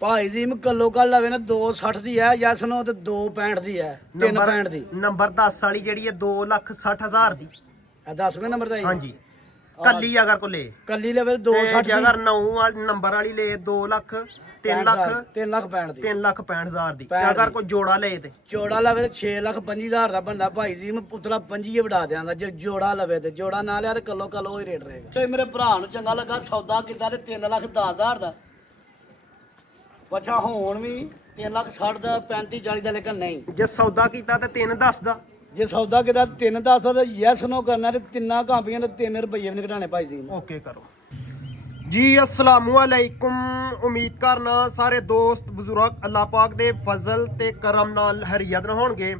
ਭਾਈ ਜੀ ਮੈਂ ਕੱਲੋ ਕੱਲ ਲਵੇ ਨਾ 260 ਦੀ ਹੈ ਯਸ ਨੋ ਤੇ 265 ਦੀ ਹੈ 365 ਦੀ ਨੰਬਰ 10 ਵਾਲੀ ਜਿਹੜੀ ਹੈ 2,60,000 ਦੀ। ਇਹ 10ਵੇਂ ਨੰਬਰ ਦਾ ਹੀ ਹਾਂਜੀ ਕੱਲੀ ਅਗਰ ਕੋ ਲੇ ਕੱਲੀ ਲਵੇ 260 ਜੇ ਅਗਰ 9 ਨੰਬਰ ਵਾਲੀ ਲੇ 2 ਲੱਖ 3 ਲੱਖ 3 ਲੱਖ 65 ਦੀ 3,65,000 ਦੀ। ਤੇ ਅਗਰ ਕੋਈ ਜੋੜਾ ਲੇ ਤੇ ਜੋੜਾ ਲਵੇ 6 ਲੱਖ 50,000 ਦਾ ਬੰਦਾ ਭਾਈ ਜੀ ਮੈਂ ਪੁੱਤਰਾ 25 ਵੜਾ ਦਿਆਂਗਾ ਜੇ ਜੋੜਾ ਲਵੇ ਤੇ ਜੋੜਾ ਨਾ ਲਿਆ ਤੇ ਕੱਲੋ ਕੱਲ ਉਹ ਹੀ ਰੇਟ ਰਹੇਗਾ। ਤੇ ਮੇਰੇ ਭਰਾ ਨੂੰ ਚੰਗਾ ਲੱਗਾ ਸੌਦਾ ਕੀਤਾ ਤੇ 3 ਲੱਖ 10,000 ਦਾ ਪਛਾ ਹੁਣ ਵੀ 3 ਲੱਖ 60 ਦਾ 35 40 ਦਾ ਲੇਕਿਨ ਨਹੀਂ ਜੇ ਸੌਦਾ ਕੀਤਾ ਤੇ 3,10 ਦਾ। ਜੇ ਸੌਦਾ ਕੀਤਾ 3,10 ਦਾ ਯੈਸ ਨੋ ਕਰਨਾ ਤੇ ਤਿੰਨਾਂ ਕਾਪੀਆਂ ਤੇ 3 ਰੁਪਏ ਵੀ ਨਹੀਂ ਘਟਾਣੇ ਭਾਈ ਜੀ ਓਕੇ ਕਰੋ ਜੀ। ਅਸਲਾਮੁ ਅਲੈਕੁਮ। ਉਮੀਦ ਕਰਨਾ ਸਾਰੇ ਦੋਸਤ ਬਜ਼ੁਰਗ ਅੱਲਾਹ ਪਾਕ ਦੇ ਫਜ਼ਲ ਤੇ ਕਰਮ ਨਾਲ ਹਰੀਅਤ ਹੋਣਗੇ।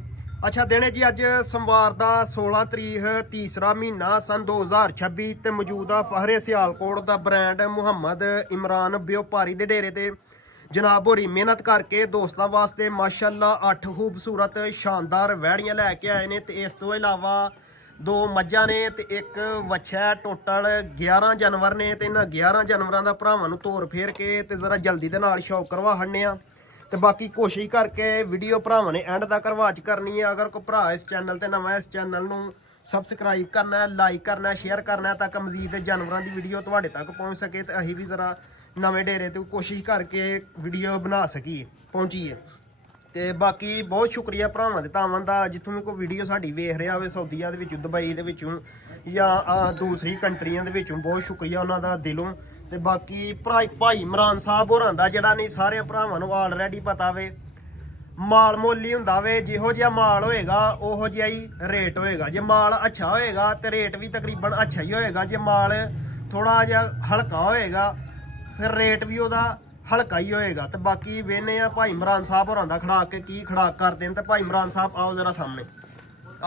ਅੱਛਾ ਦਿਨ ਹੈ ਜੀ ਅੱਜ ਸੋਮਵਾਰ ਦਾ 16 ਤਰੀਕ ਤੀਸਰਾ ਮਹੀਨਾ ਸਨ 2026 ਤੇ ਮੌਜੂਦਾ ਫਹਰੇ ਸਿਆਲਕੋਟ ਦਾ ਬ੍ਰਾਂਡ ਮੁਹੰਮਦ ਇਮਰਾਨ ਵਿਆਪਾਰੀ ਦੇ ਡੇਰੇ ਤੇ ਜਨਾਬ ਹੋਰੀ ਮਿਹਨਤ ਕਰਕੇ ਦੋਸਤਾਂ ਵਾਸਤੇ ਮਾਸ਼ਾਅੱਲਾ 8 ਖੂਬਸੂਰਤ ਸ਼ਾਨਦਾਰ ਵਹਿੜੀਆਂ ਲੈ ਕੇ ਆਏ ਨੇ ਤੇ ਇਸ ਤੋਂ ਇਲਾਵਾ 2 ਮੱਝਾਂ ਨੇ ਤੇ ਇੱਕ ਵੱਛਾ। ਟੋਟਲ 11 ਜਾਨਵਰ ਨੇ ਤੇ ਇਹਨਾਂ 11 ਜਾਨਵਰਾਂ ਦਾ ਭਰਾਵਾਂ ਨੂੰ ਤੋਰ ਫੇਰ ਕੇ ਤੇ ਜ਼ਰਾ ਜਲਦੀ ਦੇ ਨਾਲ ਸ਼ੌਕ ਕਰਵਾ ਹੰਨੇ ਆ ਤੇ ਬਾਕੀ ਕੋਸ਼ਿਸ਼ ਕਰਕੇ ਵੀਡੀਓ ਭਰਾਵਾਂ ਨੇ ਐਂਡ ਤੱਕ ਰਵਾਜ ਕਰਨੀ ਹੈ। ਅਗਰ ਕੋਈ ਭਰਾ ਇਸ ਚੈਨਲ ਤੇ ਨਵਾਂ ਇਸ ਚੈਨਲ ਨੂੰ ਸਬਸਕ੍ਰਾਈਬ ਕਰਨਾ ਹੈ, ਲਾਈਕ ਕਰਨਾ ਹੈ, ਸ਼ੇਅਰ ਕਰਨਾ ਹੈ ਤਾਂ ਕਿ ਮਜ਼ੀਦ ਜਾਨਵਰਾਂ ਦੀ ਵੀਡੀਓ ਤੁਹਾਡੇ ਤੱਕ ਪਹੁੰਚ ਸਕੇ ਤੇ ਅਸੀਂ ਵੀ ਜ਼ਰਾ ਨਵੇਂ ਡੇਰੇ ਤੇ ਕੋਸ਼ਿਸ਼ ਕਰਕੇ ਵੀਡੀਓ ਬਣਾ ਸਕੀਏ ਪਹੁੰਚੀਏ। ਤੇ ਬਾਕੀ ਬਹੁਤ ਸ਼ੁਕਰੀਆ ਭਰਾਵਾਂ ਦੇ ਤਾਵਾਂ ਦਾ ਜਿੱਥੋਂ ਵੀ ਕੋਈ ਵੀਡੀਓ ਸਾਡੀ ਵੇਖ ਰਿਹਾ ਹੋਵੇ ਸਾਊਦੀਆ ਦੇ ਵਿੱਚੋਂ, ਦੁਬਈ ਦੇ ਵਿੱਚੋਂ ਜਾਂ ਦੂਸਰੀ ਕੰਟਰੀਆਂ ਦੇ ਵਿੱਚੋਂ ਬਹੁਤ ਸ਼ੁਕਰੀਆ ਉਹਨਾਂ ਦਾ ਦਿਲੋਂ। ਤੇ ਬਾਕੀ ਭਾਈ ਇਮਰਾਨ ਸਾਹਿਬ ਹੋਰਾਂ ਦਾ ਜਿਹੜਾ ਨਹੀਂ ਸਾਰੇ ਭਰਾਵਾਂ ਨੂੰ ਆਲਰੇਡੀ ਪਤਾ ਵੇ ਮਾਲ ਮੁੱਲ ਹੀ ਹੁੰਦਾ ਵੇ। ਜਿਹੋ ਜਿਹਾ ਮਾਲ ਹੋਏਗਾ ਉਹੋ ਜਿਹਾ ਹੀ ਰੇਟ ਹੋਏਗਾ। ਜੇ ਮਾਲ ਅੱਛਾ ਹੋਏਗਾ ਤੇ ਰੇਟ ਵੀ ਤਕਰੀਬਨ ਅੱਛਾ ਹੀ ਹੋਏਗਾ। ਜੇ ਮਾਲ ਥੋੜਾ ਜਿਹਾ ਹਲਕਾ ਹੋਏਗਾ ਫਿਰ ਰੇਟ ਵੀ ਉਹਦਾ ਹਲਕਾ ਹੀ ਹੋਏਗਾ। ਤੇ ਬਾਕੀ ਵੇਨੇ ਆ ਭਾਈ ਇਮਰਾਨ ਸਾਹਿਬ ਹੋਰਾਂ ਦਾ ਖੜਾਕ ਕੇ ਕੀ ਖੜਾਕ ਕਰਦੇ ਨੇ। ਤੇ ਭਾਈ ਇਮਰਾਨ ਸਾਹਿਬ ਆਓ ਜ਼ਰਾ ਸਾਹਮਣੇ।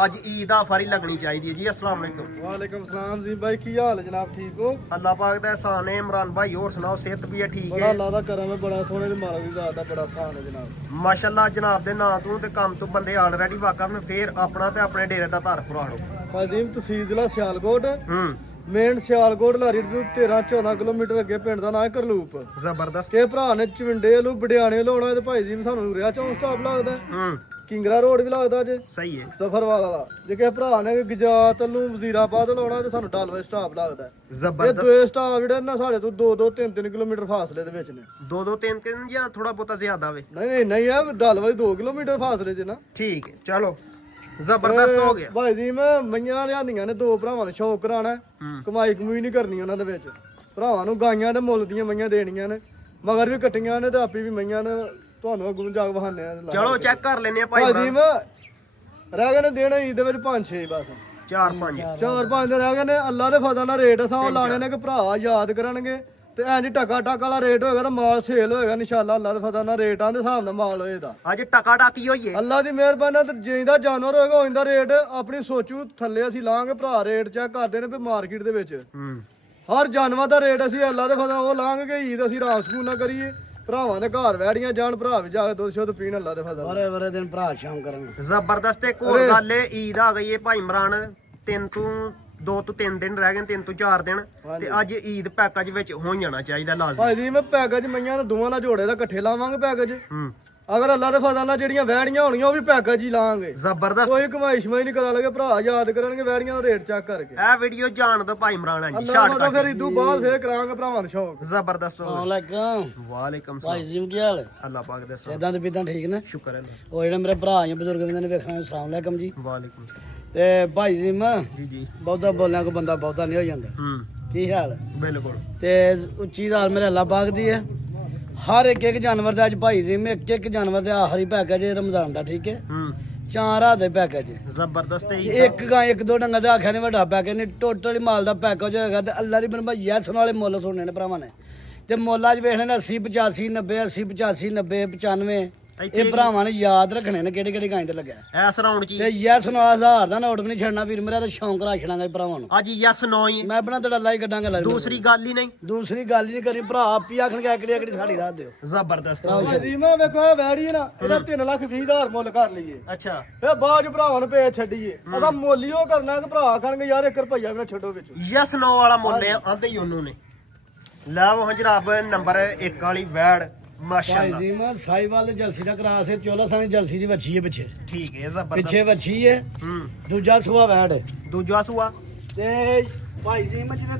ਅੱਜ ਈਦ ਆ ਫਰੀ ਲੱਗਣੀ ਚਾਹੀਦੀ ਹੈ ਜੀ। अस्सलाम वालेकुम। वालेकुम सलाम जी भाई की हाल है जनाब ठीक हो? अल्लाह पाक दा एहसान है। इमरान भाई और सुनाओ सेहत भी है ठीक बड़ा है? अल्लाह दा करम है बड़ा सोने दी मालक दी जात दा बड़ा एहसान है जनाब। माशाअल्लाह जनाब दे नां तों ते काम तो बंदे ऑलरेडी वाकफ ने फिर अपना ते अपने डेरे दा धर फराड़ो। फाजिम तहसील जिला सियालकोट मेन सियालकोट लारी ਤੋਂ 13-14 ਕਿਲੋਮੀਟਰ ਅੱਗੇ ਪਿੰਡ ਦਾ ਨਾਂ ਹੈ ਕਰਲੂਪ। ਜ਼ਬਰਦਸਤ। ਕੇ ਭਰਾ ਨੇ ਚਵਿੰਡੇ ਵੱਲੋਂ ਬੜਿਆਣੇ ਲਾਉਣਾ ਤੇ ਭਾਈ ਜੀ ਸਾਨੂੰ ਰਿਆ ਚੌਂਕ ਸਟਾਪ ਲੱਗਦਾ ਕਿੰਗਰਾ ਰੋਡ ਵੀ ਲੱਗਦਾ ਜੇ ਸਹੀ ਹੈ ਸਫਰ ਵਾਲਾ। ਜੇ ਕਿਸੇ ਭਰਾ ਨੇ ਗੁਜਰਾਤ ਨੂੰ ਵਜ਼ੀਰਾਬਾਦ ਲਾਉਣਾ ਤੇ ਸਾਨੂੰ ਡਾਲਵੇ ਸਟਾਪ ਲੱਗਦਾ। ਇਹ ਜ਼ਬਰਦਸਤ। ਦੋਏ ਸਟਾਪ ਜਿਹੜੇ ਨਾ ਸਾਡੇ ਤੋਂ 2-2 3-3 ਕਿਲੋਮੀਟਰ ਫਾਸਲੇ ਦੇ ਵਿੱਚ ਨੇ। 2-2 3-3 ਜਾਂ ਥੋੜਾ ਬਹੁਤਾ ਜ਼ਿਆਦਾ ਵੇ? ਨਹੀਂ ਆ ਡਾਲਵੇ 2 ਕਿਲੋਮੀਟਰ ਫਾਸਲੇ 'ਚ ਨਾ। ਠੀਕ ਹੈ ਚਲੋ ਜ਼ਬਰਦਸਤ ਹੋ ਗਿਆ ਭਾਈ ਜੀ ਮੈਂ ਮਈਆਂ ਲਿਆਂਦੀਆਂ ਨੇ 2 ਭਰਾਵਾਂ ਨੇ ਸ਼ੌਕ ਕਰਾਣਾ ਕਮਾਈ ਨਹੀਂ ਕਰਨੀ ਉਹਨਾਂ ਦੇ ਵਿੱਚ। ਭਰਾਵਾਂ ਨੂੰ ਗਾਈਆਂ ਦੇ ਮੁੱਲ ਦੀਆਂ ਮਈਆਂ ਦੇਣੀਆਂ ਨੇ ਮਗਰ ਵੀ ਕੱਟੀਆਂ ਨੇ ਤੇ ਆਪੀ ਵੀ ਮਈਆਂ ਨੇ ਤੁਹਾਨੂੰ ਅੱਗੋਂ ਜਾ ਕੇ ਵਹਾਨੇ ਆ। ਚਲੋ ਚੈੱਕ ਕਰ ਲੈਨੇ ਆ ਭਾਈ ਭਾਈ ਜੀ ਮੈਂ ਰਹਿ ਗਏ ਨੇ ਦੇਣਾ ਈਦ ਦੇ ਵਿੱਚ 5-6 ਬਸ 4-5 ਦੇ ਰਹਿ ਗਏ ਨੇ। ਅੱਲਾ ਦੇ ਫਜ਼ਲ ਨਾਲ ਰੇਟ ਅਸਾਂ ਲਾਣੇ ਨੇ ਕਿ ਭਰਾ ਯਾਦ ਕਰਨਗੇ ਤੇ ਇੰਜ ਟਕਾ ਵਾਲਾ ਰੇਟ ਹੋਏਗਾ ਤਾਂ ਮਾਲ ਸੇਲ ਹੋਏਗਾ ਇਨਸ਼ਾਅੱਲਾ। ਅੱਲਾ ਦੇ ਫਜ਼ਲ ਨਾਲ ਰੇਟਾਂ ਦੇ ਹਿਸਾਬ ਨਾਲ ਮਾਲ ਹੋਏਗਾ। ਅੱਜ ਟਕਾ ਟਾਕੀ ਹੋਈਏ ਅੱਲਾ ਦੀ ਮਿਹਰਬਾਨੀ ਨਾਲ ਜਿੰਦਾ ਜਾਨਵਰ ਹੋਏਗਾ ਉਹਦਾ ਰੇਟ ਆਪਣੀ ਸੋਚੂ ਥੱਲੇ ਅਸੀਂ ਲਾਂਗੇ। ਭਰਾ ਰੇਟ ਚੈੱਕ ਕਰਦੇ ਨੇ ਵੀ ਮਾਰਕੀਟ ਦੇ ਵਿੱਚ ਹਰ ਜਾਨਵਰ ਦਾ ਰੇਟ ਅਸੀਂ ਅੱਲਾ ਦੇ ਫਜ਼ਲ ਉਹ ਲਾਂਗੇ। ਈਦ ਅਸੀਂ ਰਾਤ ਸਕੂਨ ਨਾ ਕਰੀਏ ਭਰਾਵਾਂ ਦੇ ਘਰ ਵੈੜੀਆਂ ਜਾਣ ਭਰਾ ਵੀ ਜਾ ਕੇ ਦੁੱਧ ਸ਼ੁੱਧ ਪੀਣ ਅੱਲਾ ਦੇ ਫਜ਼ਲ। ਵਰੇ ਦਿਨ ਭਰਾ ਸ਼ਾਮ ਕਰਨ ਜ਼ਬਰਦਸਤ। ਇੱਕ ਹੋਰ ਗੱਲ ਏ ਈਦ ਆ ਗਈ ਏ ਭਾਈ ਇਮਰਾਨ 2 ਤੋਂ 3 ਦਿਨ ਰਹਿ ਗਏ 3 ਤੋਂ 4 ਦਿਨ ਤੇ ਅੱਜ ਈਦ ਪੈਕੇਜ ਵਿੱਚ ਹੋ ਜਾਣਾ ਚਾਹੀਦਾ ਲਾਜ਼ਮੀ। ਭਾਈ ਜੀ ਮੈਂ ਪੈਕੇਜ ਮਈਆਂ ਨੂੰ ਦੋਵਾਂ ਦਾ ਜੋੜੇ ਦਾ ਇਕੱਠੇ ਲਾਵਾਂਗੇ ਪੈਕੇਜ। ਅਗਰ ਅੱਲਾ ਦੇ ਫਜ਼ਲ ਨਾਲ ਜਿਹੜੀਆਂ ਵੈੜੀਆਂ ਹੋਣੀਆਂ ਉਹ ਵੀ ਪੈਕੇਜ ਹੀ ਲਾਵਾਂਗੇ। ਜ਼ਬਰਦਸਤ। ਕੋਈ ਕਮਾਈ ਸ਼ਮਾਈ ਨਹੀਂ ਕਰਾ ਲਗੇ ਭਰਾ ਯਾਦ ਕਰਨਗੇ ਵੈੜੀਆਂ ਦਾ ਰੇਟ ਚੈੱਕ ਕਰਕੇ। ਇਹ ਵੀਡੀਓ ਜਾਣ ਦੋ ਭਾਈ ਇਮਰਾਨ ਜੀ ਅੱਲਾ ਦਾ ਫਿਰ ਇਦੋਂ ਬਾਅਦ ਫੇਰ ਕਰਾਂਗੇ ਭਰਾਵਾਂ ਨੂੰ ਸ਼ੌਕ। ਜ਼ਬਰਦਸਤ। ਵਾਲੇਕੁਮ ਵਾਲੇਕੁਮ ਭਾਈ ਸਲਾਮ। ਜੀ ਕੀ ਹਾਲ ਹੈ? ਅੱਲਾਹ ਪਾਕ ਦੇ ਸਲਾਮ। ਇਦਾਂ ਤੇ ਬਿਦਾਂ ਠੀਕ ਨੇ? ਸ਼ੁਕਰ ਹੈ। ਉਹ ਜਿਹੜੇ ਮੇਰੇ ਭਰਾ ਜਾਂ ਬਜ਼ੁਰਗ ਨੇ ਵੇਖਣਾ ਅਸਲਾਮ ਅਲੈਕਮ ਜੀ। ਵਾਲੇਕੁਮ ਤੇ ਭਾਈ ਜੀ ਮੈਂ ਜੀ ਬਹੁਤਾ ਬੋਲਿਆ ਕੋ ਬੰਦਾ ਬਹੁਤਾ ਨਹੀਂ ਹੋ ਜਾਂਦਾ। ਕੀ ਹਾਲ? ਬਿਲਕੁਲ। ਤੇ ਉੱਚੀ ਦਾਲ ਮੇਰੇ ਅੱਲਾ ਪਾਕ ਦੀ ਹੈ। ਹਰ ਇੱਕ ਜਾਨਵਰ ਦਾ ਅੱਜ ਭਾਈ ਜੀ ਮੈਂ ਇੱਕ ਜਾਨਵਰ ਦਾ ਆਖਰੀ ਪੈਕੇਜ ਰਮਜ਼ਾਨ ਦਾ ਠੀਕ ਹੈ 4 ਰਾਤ ਦੇ ਪੈਕੇਜ ਜ਼ਬਰਦਸਤ। ਇੱਕ ਗਾਂ 1-2 ਡੰਗਾ ਦਾ ਆਖਿਆ ਨਹੀਂ ਵੱਡਾ ਪੈਕੇਜ ਨਹੀਂ ਟੋਟਲੀ ਮਾਲ ਦਾ ਪੈਕੇਜ ਹੋਏਗਾ। ਤੇ ਅੱਲਾ ਦੀ ਬਣ ਭਾਈ ਯੈਸ ਵਾਲੇ ਮੁੱਲ ਸੁਣਨੇ ਨੇ ਭਰਾਵਾਂ ਨੇ ਤੇ ਮੁੱਲਾਂ 'ਚ ਵੇਖਣੇ ਨੇ 80 85 90 80 85 90 95 ਇਹ ਭਰਾਵਾਂ ਨੇ ਯਾਦ ਰੱਖਣੇ ਨੇ ਕਿਹੜੀ ਕਿਹੜੀ ਗਾਂ ਤੇ ਲੱਗਿਆ ਐਸ ਰਾਉਂਡ ਚ ਤੇ ਯੈਸ ਨਾਲ 1000 ਦਾ ਨੋਟ ਵੀ ਨਹੀਂ ਛੱਡਣਾ ਵੀਰ ਮੇਰਾ ਤਾਂ ਸ਼ੌਂਕ ਰੱਖਣਾਗਾ ਭਰਾਵਾਂ ਨੂੰ। ਅੱਜ ਯੈਸ ਨੋ ਹੀ ਮੈਂ ਆਪਣਾ ਤੁਹਾਡਾ ਲਾਈਕ ਕੱਢਾਂਗਾ ਲਾਈਵ। ਦੂਸਰੀ ਗੱਲ ਹੀ ਨਹੀਂ ਦੂਸਰੀ ਗੱਲ ਹੀ ਨਹੀਂ ਕਰੀ ਭਰਾ ਆਪੀ ਆਖਣਗੇ ਐਕੜੀ ਸਾਡੀ ਦੱਸ ਦਿਓ। ਜ਼ਬਰਦਸਤ। ਭਾਈ ਜੀ ਮੈਂ ਵੇਖੋ ਇਹ ਵੈੜੀ ਨਾ ਇਹਦਾ 3,20,000 ਮੁੱਲ ਕਰ ਲਈਏ। ਅੱਛਾ ਫੇ ਬਾਅਦ ਭਰਾਵਾਂ ਨੂੰ ਭੇਜ ਛੱਡੀਏ ਅਸਾਂ ਮੁੱਲ ਹੀ ਉਹ ਕਰਨਾ ਕਿ ਭਰਾ ਆਖਣਗੇ ਯਾਰ 1 ਰੁਪਈਆ ਵੀ ਨਾ ਛੱਡੋ ਵਿੱਚ। ਯੈਸ ਨੋ ਵਾਲਾ ਮੁੱਲ ਆਂਦੇ ਹੀ ਉਹਨੂੰ ਨੇ। ਲਓ ਜਨਾਬ ਨੰਬਰ 1 ਵਾਲੀ ਵੈੜ ਮਾਸ਼ਾਅੱਲਾ ਭਾਈ ਜੀ ਮੈਂ ਸਾਈਵਾਲ ਦੇ ਜਲਸੀ ਦਾ ਕਰਾਸ ਹੈ 14 ਸਾਲ ਦੀ ਜਲਸੀ ਦੀ ਵੱਛੀ ਹੈ ਪਿੱਛੇ ਠੀਕ ਹੈ ਪਿੱਛੇ ਜ਼ਬਰਦਸਤ ਵੱਛੀ ਹੈ ਹੂੰ ਦੂਜਾ ਸੂਆ ਵੈੜ ਹੈ। ਦੂਜਾ ਸੂਆ ਤੇ ਭਾਈ ਜੀ ਮੈਂ ਜਿਵੇਂ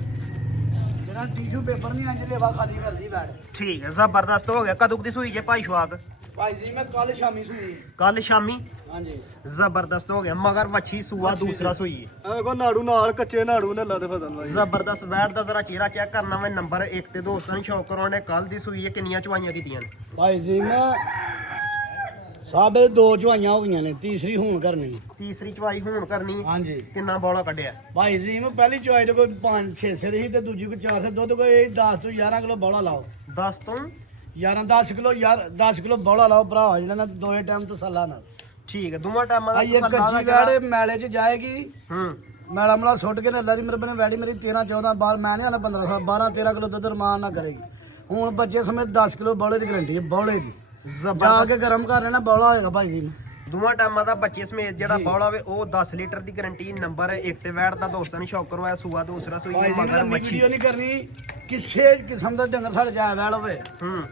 ਜਿਹੜਾ ਟਿਸ਼ੂ ਪੇਪਰ ਨਹੀਂ ਅੰਜ ਲੇਵਾ ਖਾਲੀ ਕਰਦੀ ਵੈੜ। ਠੀਕ ਹੈ ਜ਼ਬਰਦਸਤ ਹੋ ਗਿਆ। ਕਦੋਂ ਕੁ ਦੀ ਸੂਈ ਜੇ ਭਾਈ ਸ਼ਵਾਕ? ਭਾਈ ਜੀ ਮੈਂ ਕੱਲ ਸ਼ਾਮੀ ਸੂਈ। ਕੱਲ ਸ਼ਾਮੀ। ਹਾਂਜੀ ਜ਼ਬਰਦਸਤ ਹੋ ਗਿਆ। ਮਗਰ ਵੱਛੀ ਸੂਆ ਦੂਸਰਾ ਸੂਈ ਹੈ। ਐ ਕੋ ਨਾੜੂ ਨਾਲ ਕੱਚੇ ਨਾੜੂ ਨੇ ਲਾ ਦੇ ਫਸਲ ਵਾਲੀ। ਜ਼ਬਰਦਸਤ ਵੈੜ ਦਾ ਜ਼ਰਾ ਚਿਹਰਾ ਚੈੱਕ ਕਰਨਾ ਮੈਂ ਨੰਬਰ 1 ਤੇ ਦੋਸਤਾਂ ਨੂੰ ਸ਼ੌਕ ਕਰਾਉਣੇ। ਕੱਲ ਦੀ ਸੂਈ ਹੈ, ਕਿੰਨੀਆਂ ਚਵਾਈਆਂ ਕੀਤੀਆਂ ਨੇ? ਭਾਈ ਜੀ ਮੈਂ ਸਾਬੇ 2 ਚਵਾਈਆਂ ਹੋ ਗਈਆਂ ਨੇ, ਤੀਸਰੀ ਹੁਣ ਕਰਨੀ। ਤੀਸਰੀ ਚਵਾਈ ਹੁਣ ਕਰਨੀ ਹੈ। ਹਾਂਜੀ ਕਿੰਨਾ ਬੌਲਾ ਕੱਢਿਆ? ਭਾਈ ਜੀ ਮੈਂ ਪਹਿਲੀ ਚਵਾਈ ਤੇ ਕੋਈ 5-6 ਸਿਰ ਸੀ ਤੇ ਦੂਜੀ ਕੋਈ 4 ਸਿਰ ਦੁੱਧ ਕੋਈ 10 ਤੋਂ 11 ਕਿਲੋ ਬੌਲਾ ਲਾਓ। 10 ਤੋਂ 10 ਕਿਲੋ 10 ਕਿਲੋ ਬੌਲਾ ਲਾਓ ਭਰਾ ਜਿਹੜਾ ਨਾ ਦੋਏ ਟਾਈਮ ਤਸੱਲਾ ਨਾਲ। ਠੀਕ ਹੈ। ਦੋਵਾਂ ਟਾਈਮਾਂ ਦਾ ਭਾਈ ਇੱਕ ਤਸੱਲਾ ਕੱਚੀ ਜਿਹੜਾ- ਵੈੜ ਮੇਲੇ 'ਚ ਜਾਏਗੀ। ਹੂੰ ਮੈਲਾ ਮਲਾ ਸੁੱਟ ਕੇ ਨੇ ਅੱਲਾ ਦੀ ਮਿਹਰਬਾਨੀ ਵੈੜੀ ਮੇਰੀ 13-14 ਬਾਰ ਮੈਂ ਨਹੀਂ ਆਣਾ 15 12-13 ਕਿਲੋ ਦੁੱਧ ਰਮਾਨ ਨਾ ਕਰੇਗੀ। ਹੁਣ ਬੱਚੇ ਸਮੇਤ 10 ਕਿਲੋ ਬੌਲੇ ਦੀ ਗਰੰਟੀ ਹੈ ਬੌਲੇ ਦੀ। ਜਾ ਜ਼ਬਰਦਸਤ। ਕੇ ਗਰਮ ਕਰ ਲੈਣਾ ਬੌਲਾ ਹੋਏਗਾ ਭਾਈ ਜੀ। ਦੋਵਾਂ ਟਾਈਮਾਂ ਦਾ ਬੱਚੇ ਸਮੇਤ ਜਿਹੜਾ ਬੌਲਾ ਹੋਵੇ ਉਹ 10 ਲੀਟਰ ਦੀ ਗਾਰੰਟੀ। ਨੰਬਰ 1 ਤੇ ਵੈੜ ਦਾ ਦੋਸਤਾਂ ਨੂੰ ਸ਼ੌਕ ਕਰਵਾਇਆ। ਸੂਆ ਦੂਸਰਾ ਸੂਈ ਭਾਈ ਜੀ ਮਗਰ ਲੰਮੀ ਮੱਛੀ। ਵੀਡੀਓ ਨਹੀਂ ਕਰਨੀ, ਕਿਸੇ ਕਿਸਮ ਦਾ ਡੰਗਰ ਸਾਡੇ ਜਾਇਆ ਵੈੜ ਹੋਵੇ। ਹੂੰ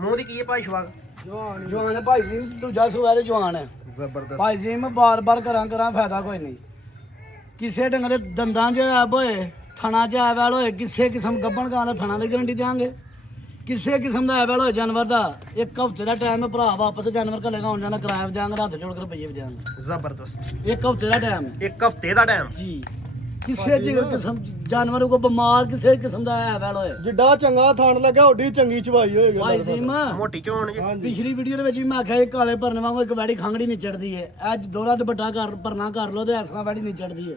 ਮੂੰਹ ਦੀ ਕੀ ਹੈ ਭਾਈ ਸ਼ਵਾਕ? ਜਵਾਨ ਹੈ ਭਾਈ ਜੀ, ਦੂਜਾ ਸੂਆ ਤੇ ਜਵਾਨ ਹੈ ਜ਼ਬਰਦਸਤ। ਭਾਈ ਜੀ। ਮੈਂ ਬਾਰ-ਬਾਰ ਕਰਾਂ ਫਾਇਦਾ ਕੋਈ ਨਹੀਂ। ਕਿਸੇ ਡੰਗਰ ਦੇ ਦੰਦਾਂ 'ਚ ਐਬ ਹੋਏ, ਥਣਾ 'ਚ ਐਵਲ ਹੋਏ, ਕਿਸੇ ਕਿਸਮ ਗੱਬਣ ਗਾਂ ਦਾ ਥਣਾ ਦੀ ਗਾਰੰਟੀ ਦੇਵਾਂਗੇ। ਕਿਸੇ ਕਿਸਮ ਦਾ ਐਵਲ ਹੋਏ ਜਾਨਵਰ ਦਾ 1 ਹਫ਼ਤੇ ਦਾ ਟਾਈਮ ਹੈ ਭਰਾ, ਵਾਪਸ ਜਾਨਵਰ ਘੱਲੇਗਾ ਆਉਣ ਜਾਣਾ ਕਿਰਾਇਆ ਵੀ ਦਿਆਂਗੇ, ਹੱਥ ਜੋੜ ਕੇ ਰੁਪਈਏ ਵੀ ਦਿਆਂਗੇ। ਜ਼ਬਰਦਸਤ। 1 ਹਫ਼ਤੇ ਦਾ ਟਾਈਮ ਹੈ 1 ਹਫ਼ਤੇ ਦਾ ਟਾਈਮ। ਜੀ। ਕਿਸੇ ਕਿਸਮ ਜਾਨਵਰ ਕੋ ਬਿਮਾਰ ਕਿਸੇ ਕਿਸਮ ਦਾ ਐਵਲ ਹੋਏ ਜਿੱਡਾ ਚੰਗਾ ਥਣ ਲੱਗਾ ਓਡੀ ਚੰਗੀ ਚਵਾਈ ਹੋਏਗੀ। ਭਾਈ ਜੀ ਮੈਂ ਮੋਟੀ ਚੋਣ ਜੀ। ਪਿਛਲੀ ਵੀਡੀਓ ਦੇ ਵਿੱਚ ਵੀ ਮੈਂ ਆਖਿਆ ਇਹ ਕਾਲੇ ਭਰਨੇ ਵਾਂਗੂ ਇੱਕ ਵੈੜੀ ਖੰਗੜੀ ਨਹੀਂ ਚੜਦੀ ਹੈ। ਅੱਜ ਦੋੜਾ ਦੁਪੱਟਾ ਕਰ ਭਰਨਾ ਕਰ ਲੋ ਤੇ ਐਸਾ ਵੈੜੀ ਨਹੀਂ ਚੜਦੀ ਹੈ।